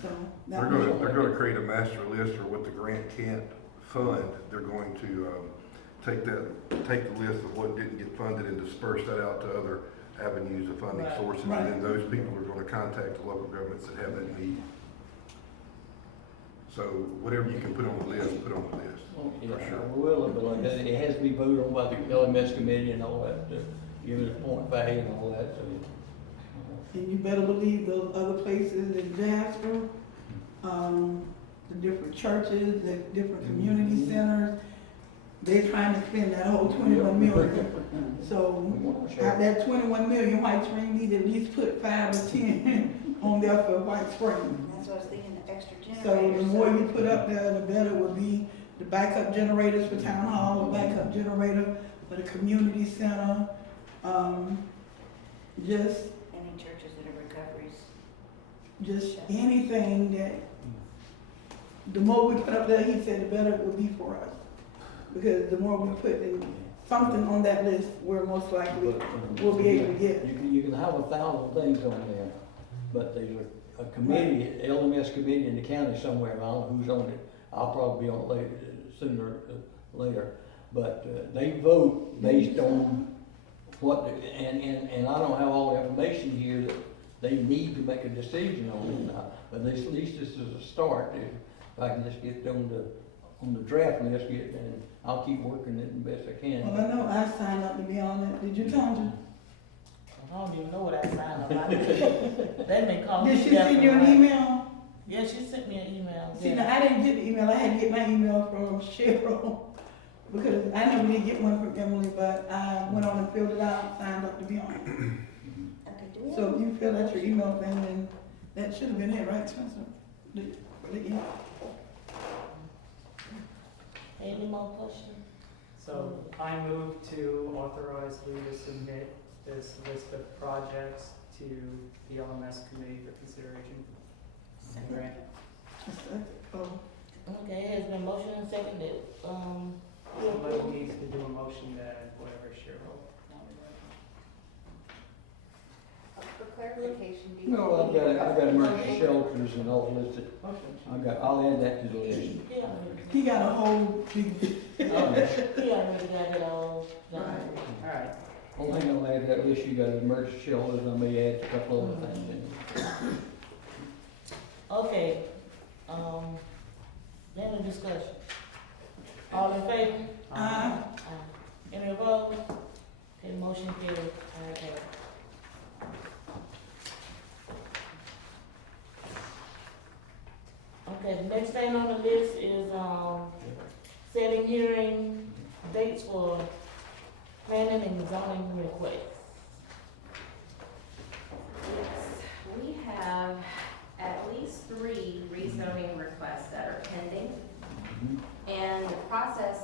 so. They're gonna create a master list for what the grant can't fund. They're going to, take the list of what didn't get funded and disperse that out to other avenues of funding Right. sources. Right. And then those people are gonna contact the local governments that have that need. So whatever you can put on the list, put on the list. Well, For yeah, sure. we will, but like that, it has to be voted on by the LMS committee and all that, to give it a point value and all that, so. And you better believe those other places in Jasper, the different churches, the different community centers, they're trying to spend that whole 21 million. So, We want to out share. that 21 million, White Spring need to at least put 5 or 10 on there for White Spring. That's what I was thinking, the extra So generators. the more you put up there, the better would be the backup generators for town hall, the backup generator for the community center, just Any churches that are recoveries. just anything that, the more we put up there, he said, the better it will be for us. Because the more we put in something on that list, we're most likely, we'll be able to get. You can have 1,000 things on there, but there's a committee, LMS committee in the county somewhere, I don't know who's on it. I'll probably be on it later, sooner or later. But they vote based on what, and I don't have all the information here that they need to make a decision on it now. But at least this is a start. If I can just get on the draft list, and I'll keep working it the best I can. Well, I know I signed up to be on it. Did you, Tanja? I don't even know what I signed up. They may call me. Did she send you an email? Yeah, she sent me an email. See, yeah. now, I didn't get the email. I had to get my email from Sharon. Because I never did get one from Emily, but I went on and filled it out, signed up to be on it. Okay, do we have? So if you fill out your email thing, then that should have been it, right, Spencer? Any more questions? So I move to authorize Lou to submit this list of projects to the LMS committee for consideration. Grant. Oh, Okay, it has been motion and seconded, Somebody needs to do a motion that whatever Cheryl wanted. For clarification, do you? No, I've got emergency shelters and all listed. Motion. I'll add that to the list. yeah, he got a whole big, he already got it all done. All right. Only thing I'll add to that list, you got emergency shelters, I may add a couple other things in. Okay, any discussion? All in favor? Aye. Any opposed? Okay, motion carried. Okay. Okay, the next thing on the list is, setting hearing dates for planning and zoning requests. Yes, we have at least 3 rezoning requests that are pending. And the process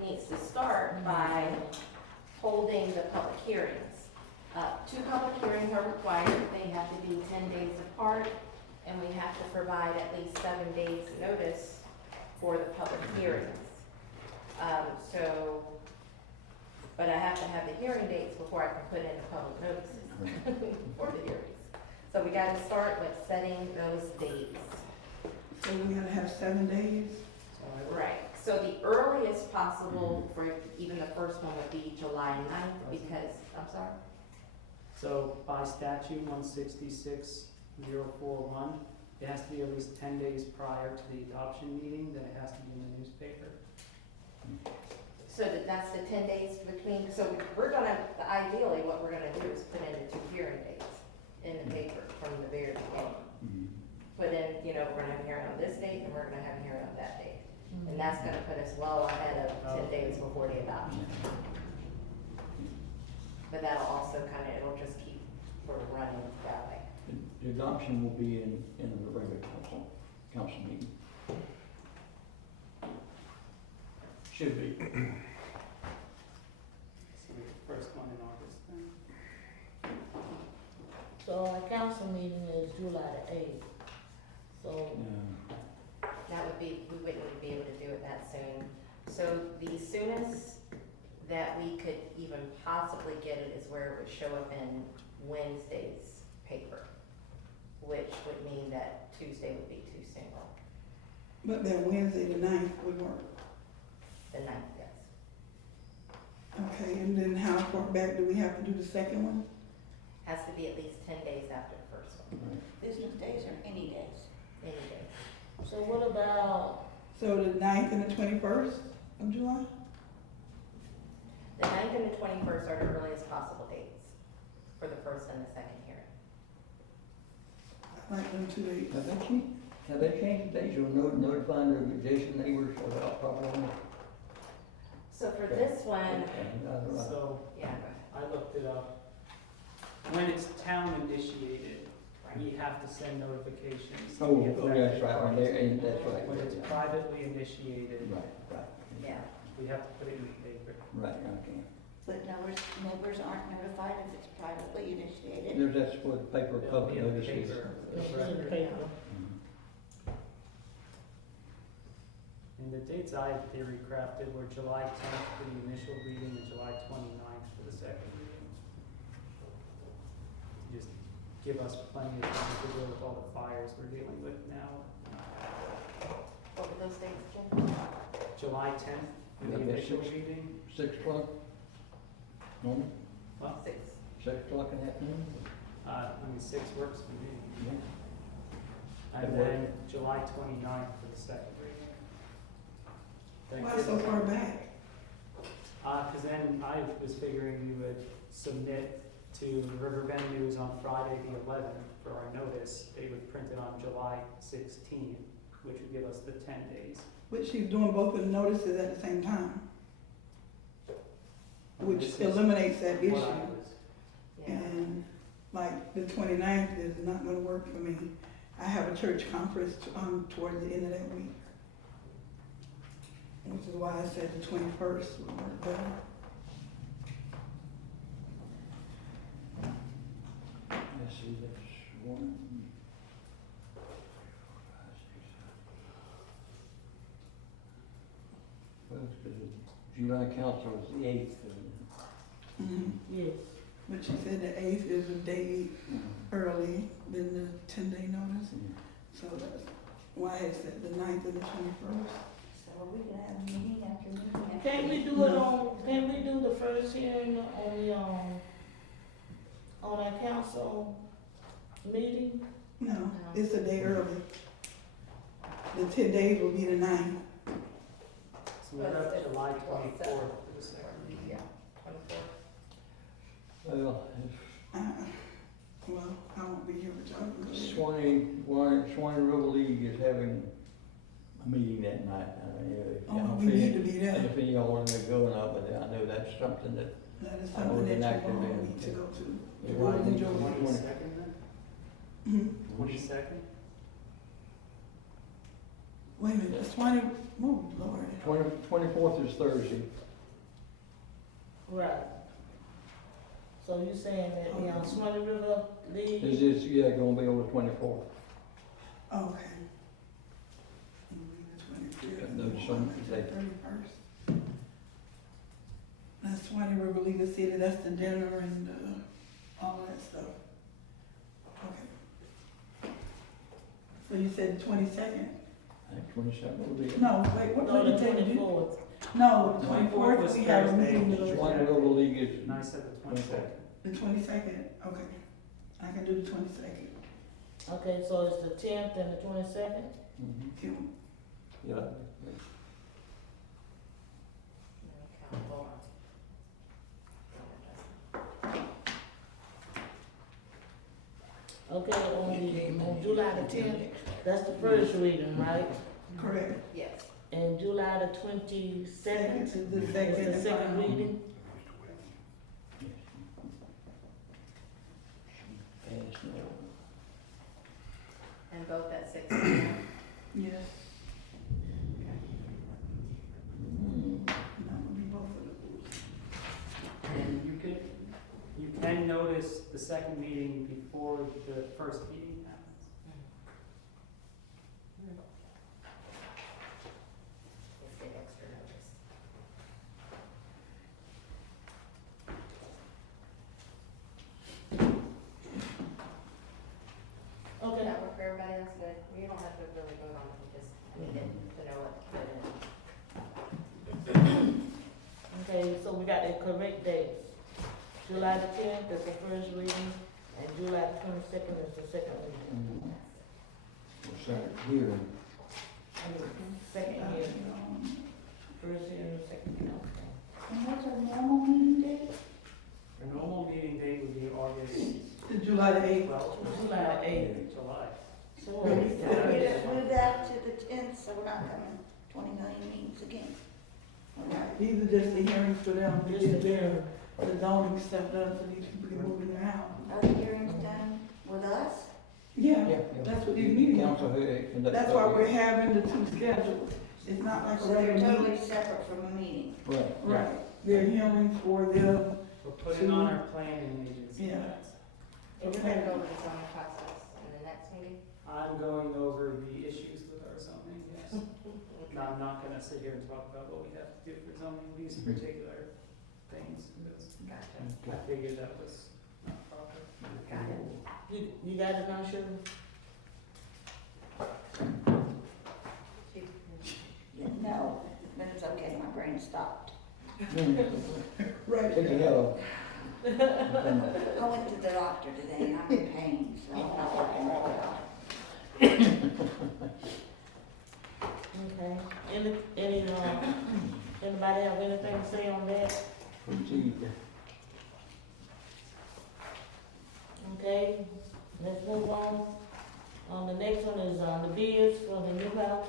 needs to start by holding the public hearings. 2 public hearings are required, they have to be 10 days apart, and we have to provide at least 7 days notice for the public hearings. But I have to have the hearing dates before I can put in the public notices for the hearings. So we gotta start with setting those dates. so we gotta have 7 days. Right, so the earliest possible for even the first one would be July 9th, because, I'm sorry? So by statute 166.041, it has to be at least 10 days prior to the adoption meeting, then it has to be in the newspaper. So that's the 10 days between, so we're gonna, ideally, what we're gonna do is put in the 2 hearing dates in the paper from the very beginning. Put in, we're gonna have a hearing on this date, and we're gonna have a hearing on that date. And that's gonna put us well ahead of 10 days before the adoption. But that'll also it'll just keep sort of running that way. The adoption will be in the regular council meeting. Should be. So the first one in August then. So our council meeting is July the 8th. So, that would be, we wouldn't be able to do it that soon. So the soonest that we could even possibly get it is where it would show up in Wednesday's paper, which would mean that Tuesday would be too soon. But that Wednesday, the 9th would work. The 9th, yes. Okay, and then how far back do we have to do the second one? Has to be at least 10 days after the first one, Business days or any days? any day. So what about, So the 9th and the 21st of July? The 9th and the 21st are the earliest possible dates for the first and the second hearing. I like them 2 days. Have they changed the days, you'll notifying the adjacent neighbors about property? So for this one, So, yeah, I looked it up. When it's town initiated, we have to send notifications. to Oh, the that's affected right, when parties. they're, that's right. When it's privately initiated, Right, yeah. we have to put it in the paper. right, okay. But neighbors aren't notified if it's privately initiated. That's what the paper It'll public be in the notices. paper. it's in the paper? And the dates I theory crafted were July 10th for the initial reading and July 29th for the second reading. Just give us plenty of time to deal with all the fires we're dealing with now. What were those dates again? July 10th for the Yeah, that's initial six. reading. 6 o'clock? Normal, 6. 6 o'clock in the afternoon? 6 works for me. Yeah. And That then July 29th for the second reading. Why so far back? Cause then I was figuring we would submit to the Riverbend News on Friday the 11th for our notice. They would print it on July 16th, which would give us the 10 days. But she's doing both of the notices at the same time, which This is eliminates that what issue. I was- Yeah. And like the 29th is not gonna work for me. I have a church conference towards the end of that week. Which is why I said the 21st would work better. Let's see, that's 1. Well, it's 'cause the July council is the 8th, isn't Yes. But she said the 8th is a day early than the 10-day notice. it? So that's why I said the 9th and the 21st. So we can have a meeting after meeting. Can't we do it on, can't we do the first hearing on the, on our council meeting? No, it's a day early. The 10 days will be the 9th. So we're up July 24th for the second reading. Yeah, 24th. Well, Well, I won't be here, but y'all can go ahead. Swanee River League is having a meeting that night. Oh, we need to be And there. if any of y'all want to go or not, but I know that's something that, That is I something wasn't that active you all in. need to go to. Yeah, You why will didn't enjoy you- it. 22nd then? Mhm. 22nd? Wait a minute, Swanee, oh Lord. 24th is Thursday. Right. So you saying that, Swanee River League? Is this, yeah, gonna be on the 24th? Okay. No, some- they- 31st. That's Swanee River League of City, that's the dinner and, all of that stuff. Okay. So you said the 22nd? I think 22nd will be. No, wait, what No, did the you say? 24th. No, the 24th 24th, was we have a Thursday. meeting. Swanee River League is. And I said the 22nd. The 22nd, okay. I can do the 22nd. Okay, so it's the 10th and the 22nd? Mhm. Can- Yeah. Let me count, hold on. Okay, on July the 10th, that's the first reading, right? Correct. Yes. And July the 22nd Second is is the the second and second final. reading? And both at 6 p.m. Yes. That would be both of those. And you can notice the second meeting before the first meeting happens. good. You don't have to really vote on it, just needed to know what to put in. Okay, so we got the correct dates. July the 10th is the first reading, and July the 22nd is the second reading. Second hearing. Second hearing, first hearing, second hearing. And what's our normal meeting date? Your normal meeting date would be August July the 8th. 12th. July 8th. July. So, We just move that to the 10th, so we're not having 20 million meetings again. These are just the hearings for them, to get the zoning stuff done, so these people can move in their house. Are the hearings done with us? Yeah, that's what these meetings are. Council, That's why we're having the two schedules. It's not like a So they're regular totally meeting. separate from a meeting. Right. Right, they're hearings for them. We're putting on our planning agency. Yeah. minutes. And you're gonna go over the zoning process in the next meeting? I'm going over the issues with our zoning, yes. No, I'm not gonna sit here and talk about what we have to do for zoning, these particular things, because Gotcha. I figured that was not proper. Got it. you got it now, Sharon? No, but it's okay, my brain stopped. Right. Take a hello. I went to the doctor today and I'm in pain, so I'm not working real well. Okay. Anybody have anything to say on that? Okay, let's move on. The next one is, the bids for the new house.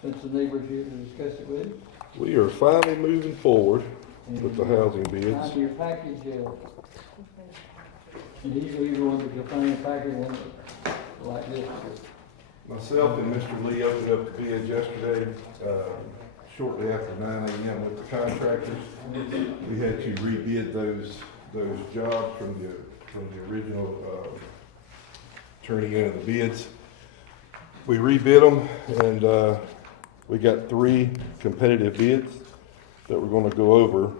Since the neighbors here to discuss it with you. We are finally moving forward with the housing bids. Now to your package, and usually you want to define a package one like this. Myself and Mr. Lee opened up the bids yesterday, shortly after 9 a.m. with the contractors. We had to rebid those jobs from the original turning in of the bids. We rebid them, and we got 3 competitive bids that we're going to go over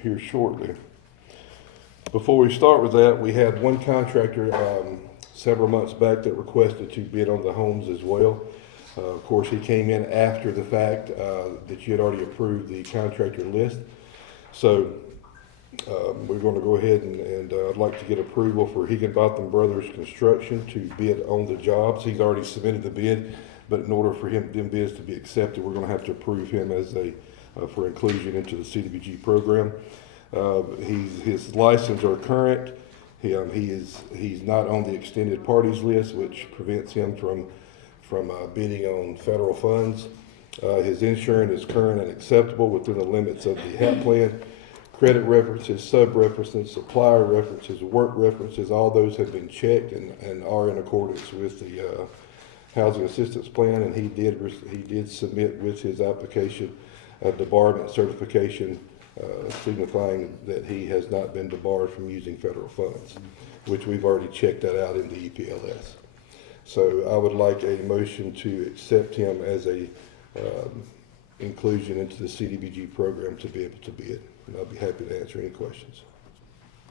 here shortly. Before we start with that, we had one contractor several months back that requested to bid on the homes as well. Of course, he came in after the fact that you had already approved the contractor list. So we're going to go ahead and I'd like to get approval for Higginbotham Brothers Construction to bid on the jobs. He's already submitted the bid, but in order for them bids to be accepted, we're going to have to approve him as for inclusion into the CDBG program. His license are current. He's not on the extended parties list, which prevents him from bidding on federal funds. His insurance is current and acceptable within the limits of the HAP plan. Credit references, sub-references, supplier references, work references, all those have been checked and are in accordance with the housing assistance plan, and he did submit with his application a debarment certification signifying that he has not been debarred from using federal funds, which we've already checked that out in the EPLS. So I would like a motion to accept him as a inclusion into the CDBG program to be able to bid, and I'll be happy to answer any questions.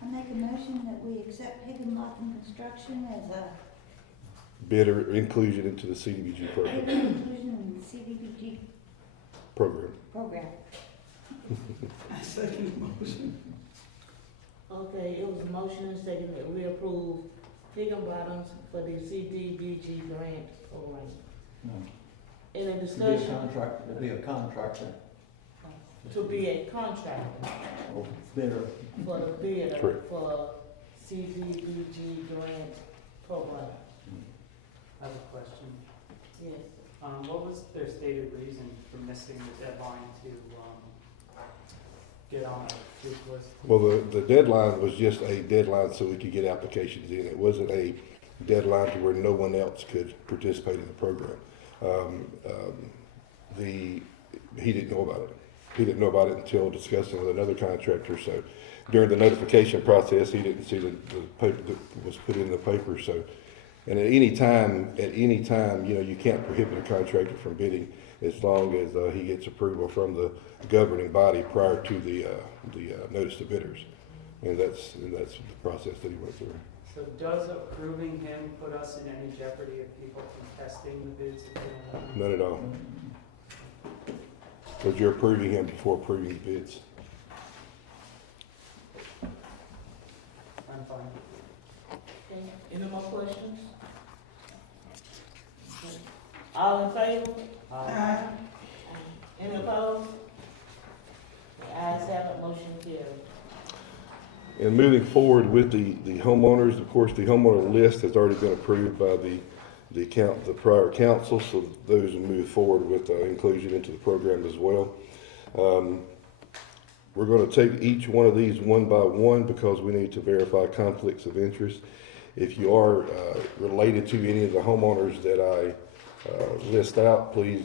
I make a motion that we accept Higginbotham Construction as a Bid or inclusion into the CDBG program. inclusion in the CDBG Program. program. I second the motion. Okay, it was a motion and second that we approve Higginbotham's for the CDBG grant program. No. Any To discussion? be a contractor, To be a contractor or bidder. for the bidder Correct. for CDBG grant program. I have a question. Yes. What was their stated reason for missing the deadline to, get on a group list? Well, the deadline was just a deadline so we could get applications in. It wasn't a deadline to where no one else could participate in the program. He didn't know about it. He didn't know about it until discussing with another contractor. So during the notification process, he didn't see the paper that was put in the paper. So, and at any time, you can't prohibit a contractor from bidding as long as he gets approval from the governing body prior to the notice to bidders. And that's the process that he went through. So does approving him put us in any jeopardy of people contesting the bids if they don't want them? Not at all. Because you're approving him before approving the bids. I'm fine. Okay, any more questions? All in favor? Aye. Any opposed? The ayes have it, motion carried. And moving forward with the homeowners, of course, the homeowner list has already been approved by the prior council, so those will move forward with inclusion into the program as well. We're going to take each one of these one by one because we need to verify conflicts of interest. If you are related to any of the homeowners that I list out, please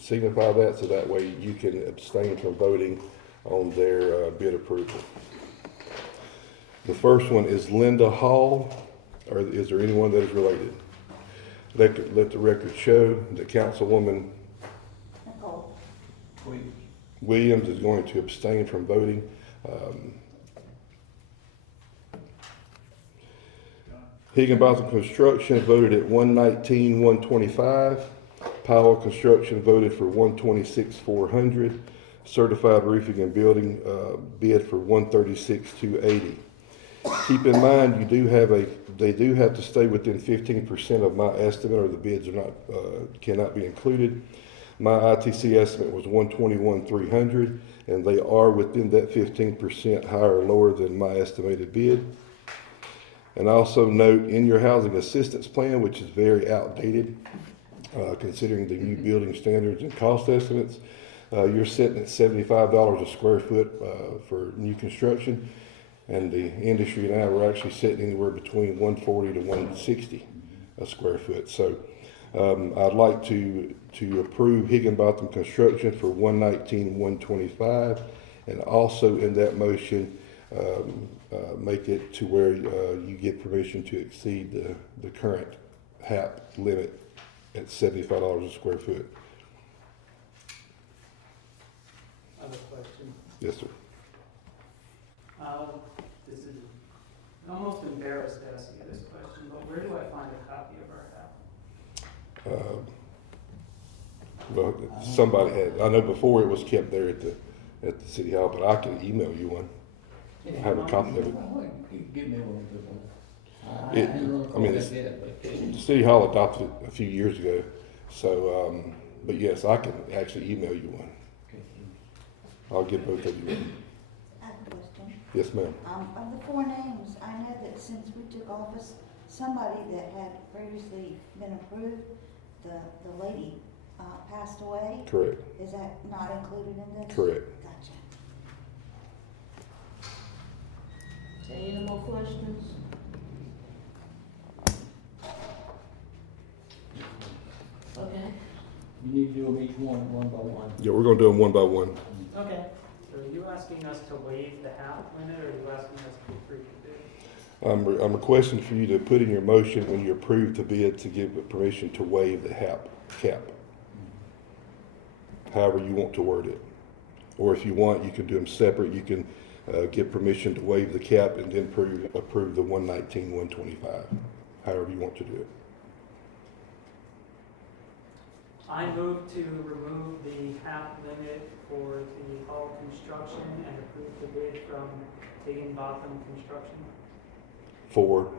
signify that so that way you can abstain from voting on their bid approval. The first one is Linda Hall, or is there anyone that is related? Let the record show that Councilwoman Nicole. Williams is going to abstain from voting. Higginbotham Construction voted at 119, 125. Powell Construction voted for 126, 400. Certified Roofing and Building bid for 136, 280. Keep in mind, they do have to stay within 15% of my estimate, or the bids are not cannot be included. My ITC estimate was 121, 300, and they are within that 15% higher or lower than my estimated bid. And also note, in your housing assistance plan, which is very outdated, considering the new building standards and cost estimates, you're sitting at $75 a square foot for new construction. And the industry and I were actually sitting anywhere between 140 to 160 a square foot. So I'd like to approve Higginbotham Construction for 119, 125, and also in that motion make it to where you get permission to exceed the current HAP limit at $75 a square foot. I have a question. Yes, sir. This is, I'm almost embarrassed to ask you this question, but where do I find a copy of our HAP? Well, somebody had, I know before it was kept there at the city hall, but I can email you one. I have a copy of it. Give me one of The city hall adopted it a few years ago, so, but yes, I can actually email you one. I'll get both of you one. I have a question. Yes, ma'am. Of the four names, I know that since we took office, somebody that had previously been approved, the lady passed away. Correct. Is that not included in this? Correct. Gotcha. Any more questions? Okay, You need to do them each one by one. Yeah, we're gonna do them one by one. okay. So are you asking us to waive the HAP limit, or are you asking us to approve the bid? I'm requesting for you to put in your motion when you approve the bid to give permission to waive the HAP cap. However you want to word it. Or if you want, you can do them separate. You can give permission to waive the cap and then approve the 119, 125. However you want to do it. I move to remove the HAP limit for the hall construction and approve the bid from Higginbotham Construction. For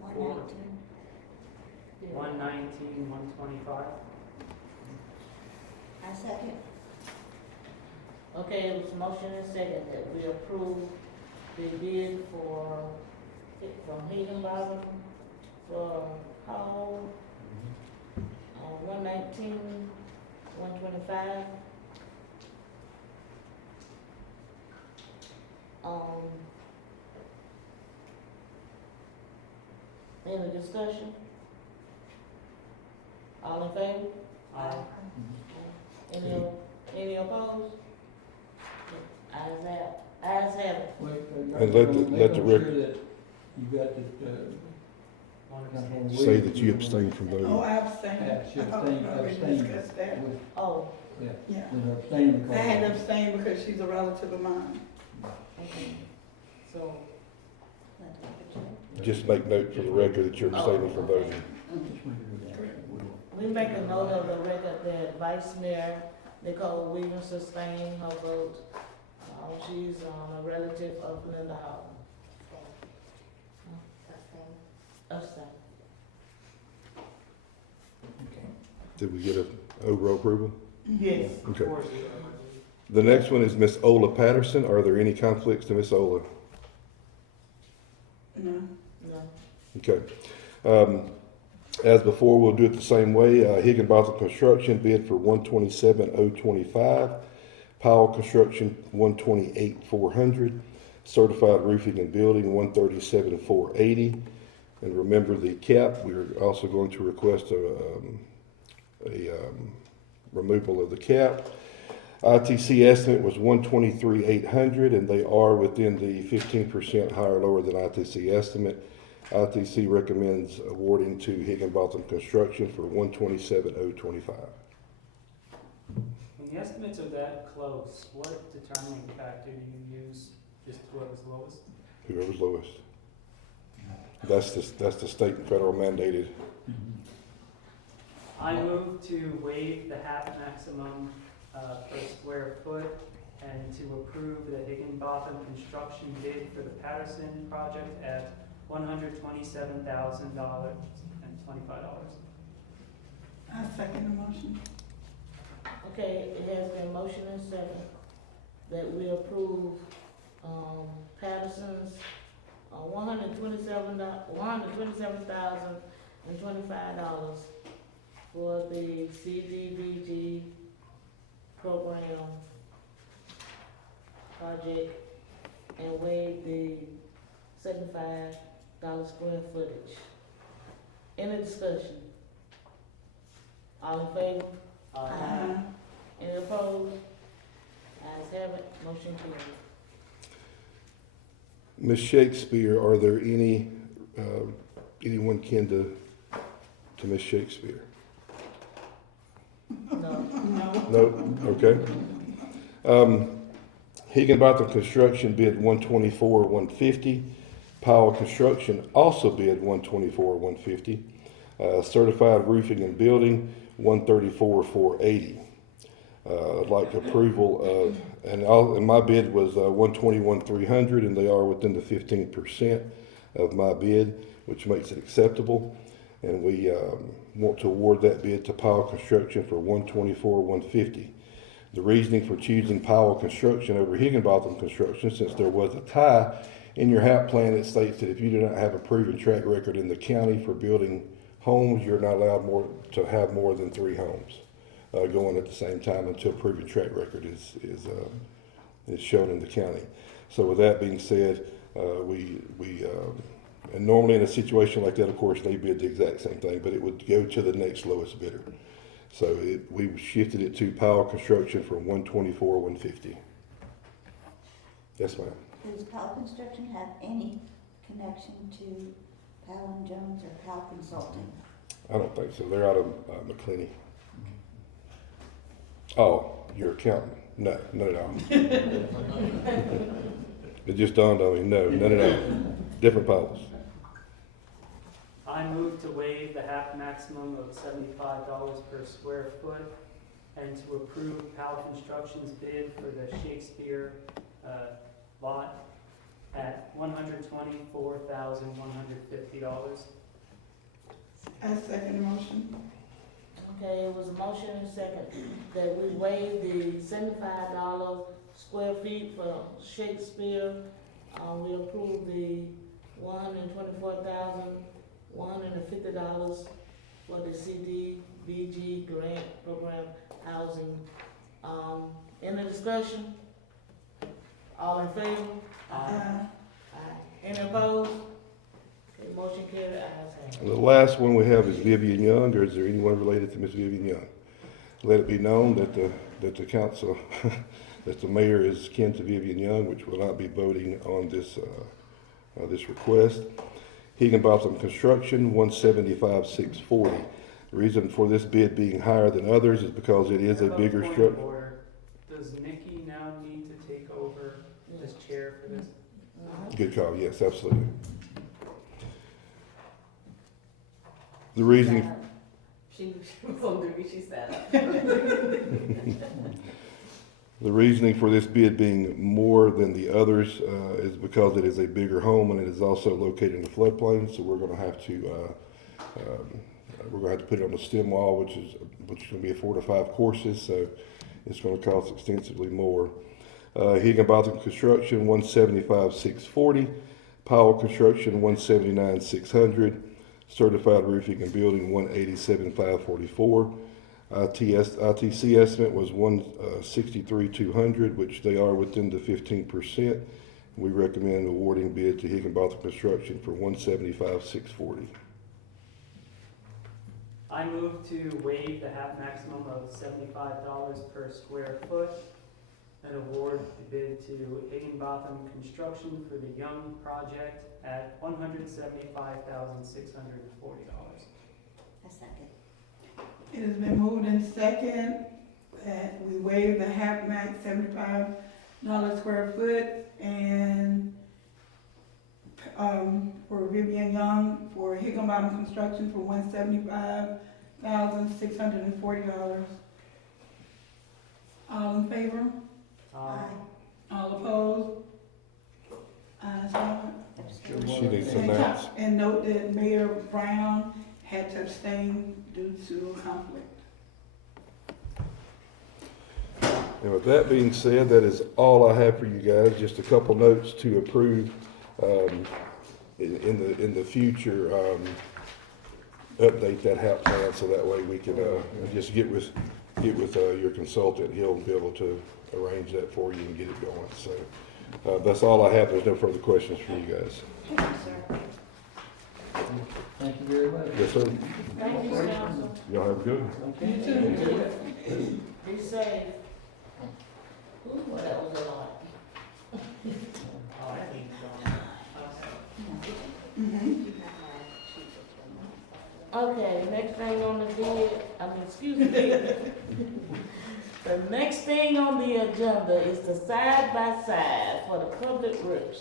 119. 119, 125. I second. Okay, it was motion and second that we approve the bid from Higginbotham for hall on 119, 125. Any discussion? All in favor? Any opposed? Ayes have it. And let the record- That you got the, Say that you abstain from Oh, voting. I abstained. she I thought we already discussed that. Oh, Yeah. abstain I had to abstain because she's a relative of mine. okay. So, Just make note for the record that you're abstaining from voting. We make a note of the record that Vice Mayor Nicole Williams sustained her vote. She's a relative of Linda Howard. Abstain. Did we get a overall approval? Yes. Okay. The next one is Miss Ola Patterson. Are there any conflicts to Miss Ola? No. No. Okay. As before, we'll do it the same way. Higginbotham Construction bid for $127,025. Powell Construction $128,400. Certified Roofing and Building $137,480. And remember the cap. We're also going to request a removal of the cap. ITC estimate was $123,800, and they are within the 15% higher lower than ITC estimate. ITC recommends awarding to Higginbotham Construction for $127,025. When the estimates are that close, what determining factor do you use? Just whoever's lowest? Whoever's lowest. That's the state and federal mandated. I move to waive the half maximum per square foot and to approve the Higginbotham construction bid for the Patterson project at $127,025. I second the motion. Okay, it has been motion and second that we approve, Patterson's, $127,025 for the CDBG program project and waive the $75 square footage. Any discussion? All in favor? Any opposed? Ayes have it, motion carried. Ms. Shakespeare, are there anyone kin to Ms. Shakespeare? No. No? Okay. Higginbotham Construction bid $124,150. Powell Construction also bid $124,150. Certified Roofing and Building $134,480. I'd like approval of, and my bid was $121,300, and they are within the 15% of my bid, which makes it acceptable. And we want to award that bid to Powell Construction for $124,150. The reasoning for choosing Powell Construction over Higginbotham Construction, since there was a tie in your HAP plan, it states that if you do not have a proven track record in the county for building homes, you're not allowed to have more than 3 homes going at the same time until proven track record is shown in the county. So with that being said, and normally in a situation like that, of course, they bid the exact same thing, but it would go to the next lowest bidder. So we shifted it to Powell Construction for $124,150. Yes, ma'am. Does Powell Construction have any connection to Powell and Jones or Powell Consulting? I don't think so. They're out of McClenny. Oh, your accountant? No, none at all. It just dawned on me. No, none at all. Different Powells. I move to waive the half maximum of $75 per square foot and to approve Powell Construction's bid for the Shakespeare lot at $124,150. I second the motion. Okay, it was a motion and second that we waive the $75 square feet for Shakespeare. We approve the $124,150 for the CDBG Grant program housing. Any discussion? All in favor? Aye. Any opposed? Okay, motion carried, ayes have it. And the last one we have is Vivian Young, or is there anyone related to Miss Vivian Young? Let it be known that the council, that the mayor is kin to Vivian Young, which will not be voting on this request. Higginbotham Construction, $175,640. The reason for this bid being higher than others is because it is a bigger structure. Does Nikki now need to take over as chair for this? Good call, yes, absolutely. The reasoning, She won't do it, she said. the reasoning for this bid being more than the others is because it is a bigger home and it is also located in the floodplain. So we're going to have to put it on the stem wall, which is going to be 4 to 5 courses. So it's going to cost extensively more. Higginbotham Construction, $175,640. Powell Construction, $179,600. Certified Roofing and Building, $187,544. ITC estimate was $163,200, which they are within the 15%. We recommend awarding bid to Higginbotham Construction for $175,640. I move to waive the half maximum of $75 per square foot and award the bid to Higginbotham Construction for the Young project at $175,640. A second. It has been moved in second that we waive the half max $75 square foot and for Vivian Young for Higginbotham Construction for $175,640. All in favor? All opposed? Ayes have it. She needs to announce. And note that Mayor Brown had to abstain due to conflict. And with that being said, that is all I have for you guys. Just a couple notes to approve in the future. Update that HAP plan so that way we can just get with your consultant. He'll be able to arrange that for you and get it going. So that's all I have. There's no further questions for you guys. Thank you, sir. Thank you very much. Yes, sir. Thank you, council. Y'all have a good one. Okay. You too. Be safe. Ooh, well, that was a lot. Oh, I think so. Okay, next thing on the bid, excuse me. The next thing on the agenda is the side-by-side for the public works.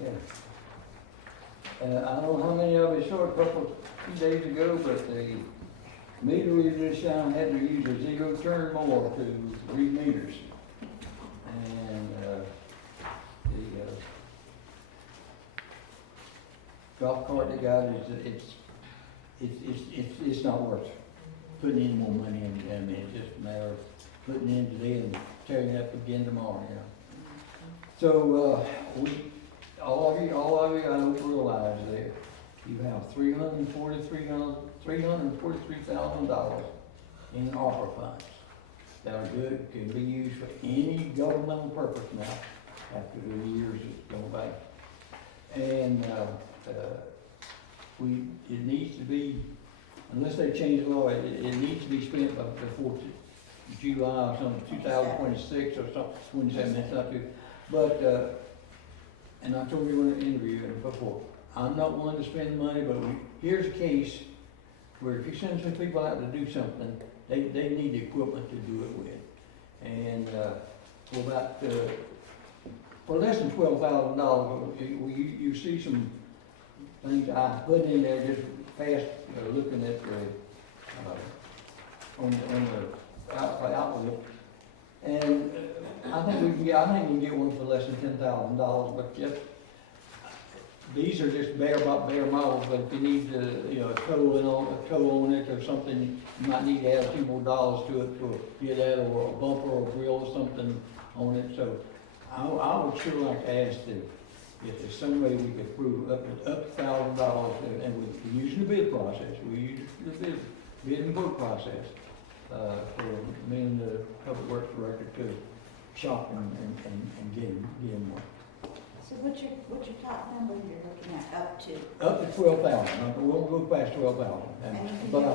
Okay. I don't know how many of you saw it a few days ago, but the meter reader this time had to use a 0-turn mower to read meters. And the golf cart they got it's not worth putting any more money in. I mean, it's just a matter of putting in today and tearing it up again tomorrow, you know. So, all of you, I hope realize that you have $343,000 in ARPA funds that are good, can be used for any governmental purpose now after the years it's gone by. And it needs to be, unless they change the law, it needs to be spent before July or something, 2026 or something, 27, that's not good. But, and I told you in the interview before, I'm not one to spend money, but here's a case where if you send some people out to do something, they need the equipment to do it with. And for less than $12,000, you see some things I put in there just fast, looking at on the outlet. And I think we can get one for less than $10,000, but just, these are just bare models, but if you need a tow on it or something, you might need to add a few more dollars to it to get that, or a bumper or a grill or something on it. So I would sure like to ask if there's some way we could approve up to $1,000, and we're using the bid process. We use the bid and vote process for me and the Public Works Director to shop and get them one. So what's your top number you're looking at, up to? Up to 12,000. We won't go past 12,000. But I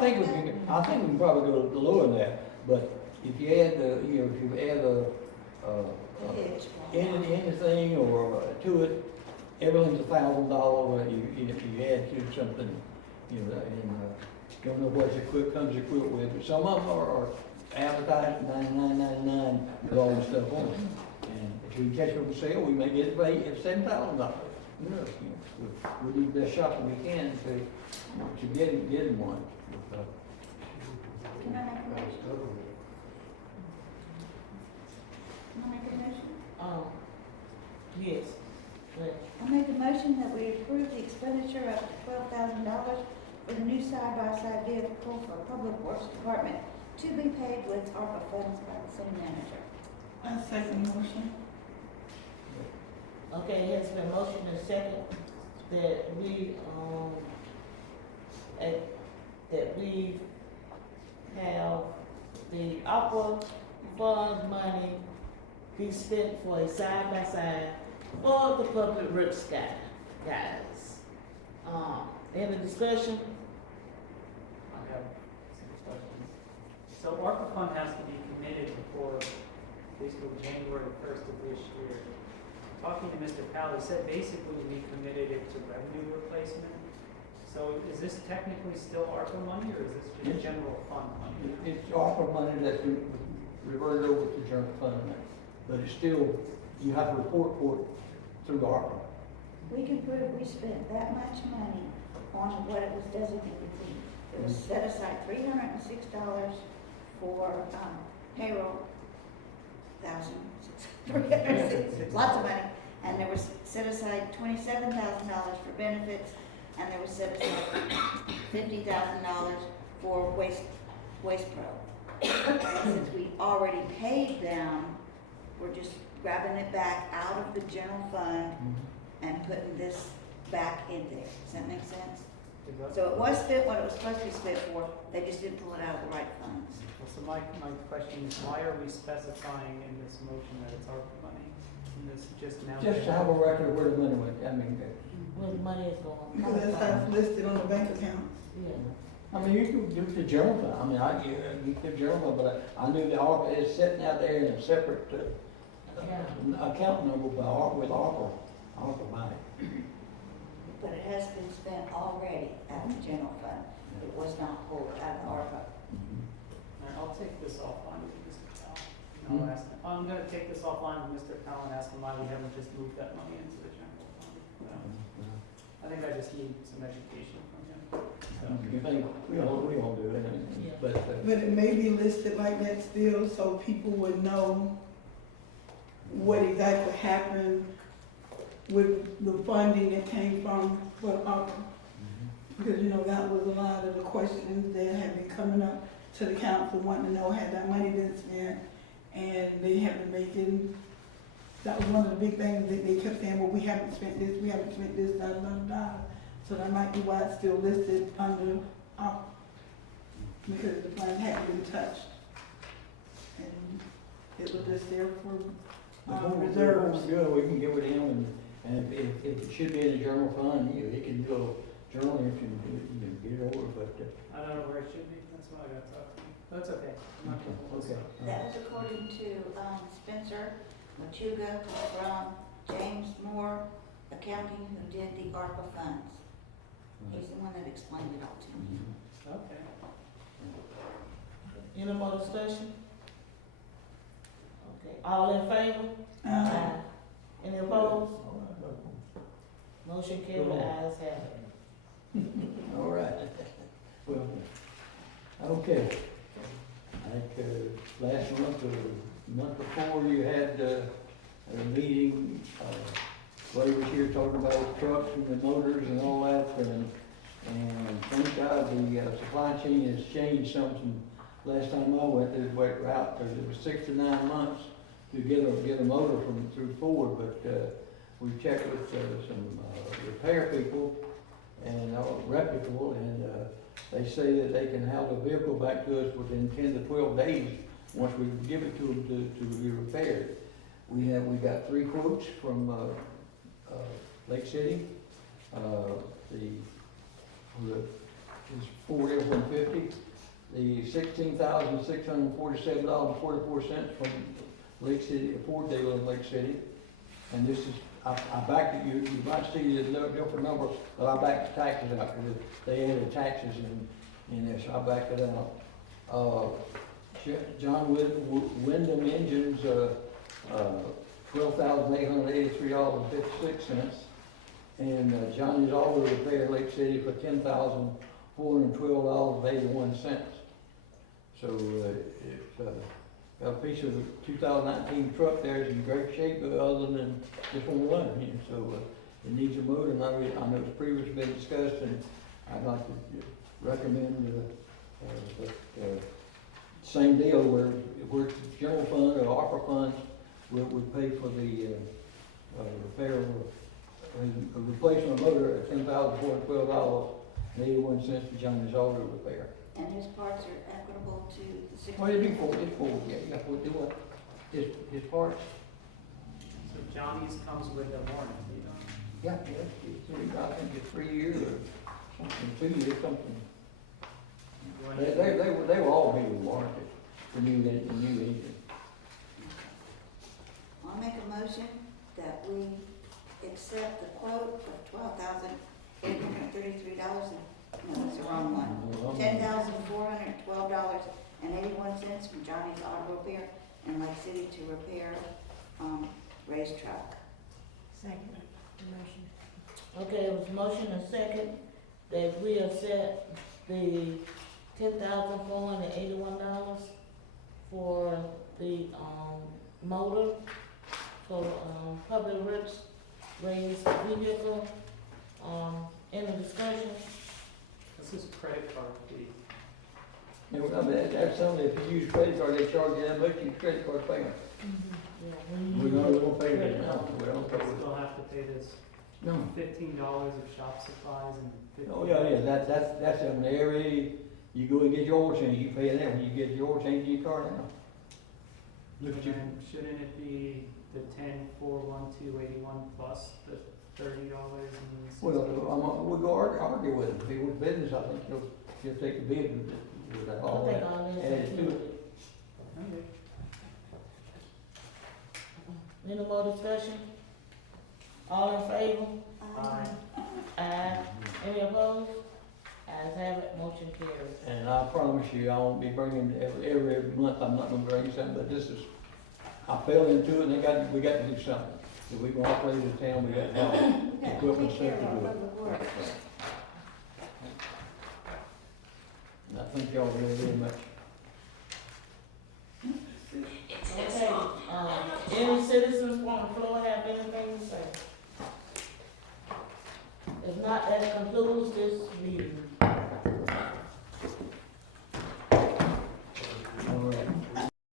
think we can probably go lower than that. But if you add anything or to it, everything's $1,000. If you add to something, and don't know what comes equipped with. But some of them are advertised $99.99 with all this stuff on it. And if we catch them for sale, we may get it for $7,000. Yeah, we do the best shopping we can to get one. Can I make a motion? Can I make a motion? Yes. Well, I make a motion that we approve the expenditure up to $12,000 for the new side-by-side vehicle for Public Works Department to be paid with ARPA funds by the city manager. I second the motion. okay, it has been motion and second that we, that we have the opera funds money be spent for a side-by-side for the public works guys. Any discussion? I have some questions. So ARPA fund has to be committed before basically January 1st of this year. Talking to Mr. Powell, he said basically we committed it to revenue replacement. So is this technically still ARPA money or is this just general fund money? It's ARPA money that's been reverted over to general fund money, but it's still, you have to report for it through ARPA. We can prove we spent that much money on what it was designated to be. It was set aside $306 for payroll, $306, lots of money. And there was set aside $27,000 for benefits, and there was set aside $50,000 for waste pro. And since we already paid them, we're just grabbing it back out of the general fund and putting this back in there. Does that make sense? So it was spent what it was supposed to be spent for, they just didn't pull it out of the right funds. Well, so my question is, why are we specifying in this motion that it's ARPA money? And this just now? Just to have a record of where the money went, I mean, Where the money is going? Because that's how it's listed on the bank account. Yeah. you can do the general fund, you can general fund, but I knew the ARPA is sitting out there in a separate, account number with ARPA money. But it has been spent already out of the general fund. It was not pulled out of the ARPA. All right, I'll take this offline with Mr. Powell. And I'll ask him, I'm gonna take this offline with Mr. Powell and ask him why we haven't just moved that money into the general fund. I think I just need some education from him. You think, we all do it, Yeah. but, But it may be listed like that still, so people would know what exactly happened with the funding that came from, for ARPA. Because, that was a lot of the questions that have been coming up to the council, wanting to know, had that money been spent? And they have been making, that was one of the big things that they kept saying, well, we haven't spent this, da, da, da, da. So that might be why it's still listed under ARPA, because the funds hadn't been touched. And it was just there for reserves. Good, we can get with him, and if it should be in the general fund, he can do a journal entry and get it over, but, I don't know where it should be, that's why I got to talk to him. That's okay. I'm not gonna hold this okay. up. That was according to Spencer Machuga from James Moore Accounting, who did the ARPA funds. He's the one that explained it all to me. Okay. Any more discussion? Okay, all in favor? Aye. Any opposed? Motion carried, ayes have it. All right. Well, okay. Like, last month or month before, you had, a meeting, Ray was here talking about trucks and the motors and all that, and thank God the, supply chain has changed some from last time I went this route, because it was 6 to 9 months to get a motor through Ford, but, we checked with, some, repair people, and reputable, and they say that they can have the vehicle back to us within 10 to 12 days once we give it to them to be repaired. We got 3 quotes from Lake City. The Ford F-150, the $16,647.44 from Lake City, a Ford dealer in Lake City, and this is. I backed it, you might see the different number, but I backed the taxes out, because they added taxes in there, so I backed it out. John Wyndham Engines, $12,883.56. And Johnny's Auto Repair, Lake City, for $10,412.81. So, it's, got a piece of the 2019 truck there, is in great shape, but other than just one running here, so, it needs a motor, and I know it's previously been discussed, and I'd like to recommend, same deal where general fund or ARPA funds would pay for the, repair of, a replacement motor at $10,412.81 for Johnny's Auto Repair. And his parts are equitable to the six. Oh, it'd be four, yeah, you got to do what, his parts, So Johnny's comes with a warranty, don't it? yeah, it's 3, I think it's 3 years or something, 2 years, something. They will all be with warranty, the new engine. I'll make a motion that we accept the quote of $12,833, no, that's the wrong one. $10,412.81 from Johnny's Auto Repair and Lake City to repair, Ray's truck. Second motion. Okay, it was motion and second that we accept the $10,481 for the, motor for, public works raised vehicle, any discussion? This is a credit card fee. And, I mean, that's only if you use credit card, they charge you that much, you credit card payment. We don't pay that now, we don't pay We it. still have to pay this No. $15 of shop supplies and $15. Oh, yeah, that's in every, you go and get your oil change, you pay that when you get your oil change in your car now. Look at you. And shouldn't it be the 10,412.81 plus the $30 and Well, we'll go argue with him, if he wants business, I think he'll take the bid with that, I all think that. all this added is to it. Okay. Any more discussion? All in favor? Aye. Aye. Any opposed? Ayes have it, motion carries. And I promise you, I won't be bringing every month, I'm not gonna bring something, but this is, I fell into it, and we got to do something. If we gonna operate the town, we got to have We got to equipment take set care to of our do it. public works. And I thank y'all very much. Okay, any citizens on the floor have anything to say? If not, that concludes this meeting.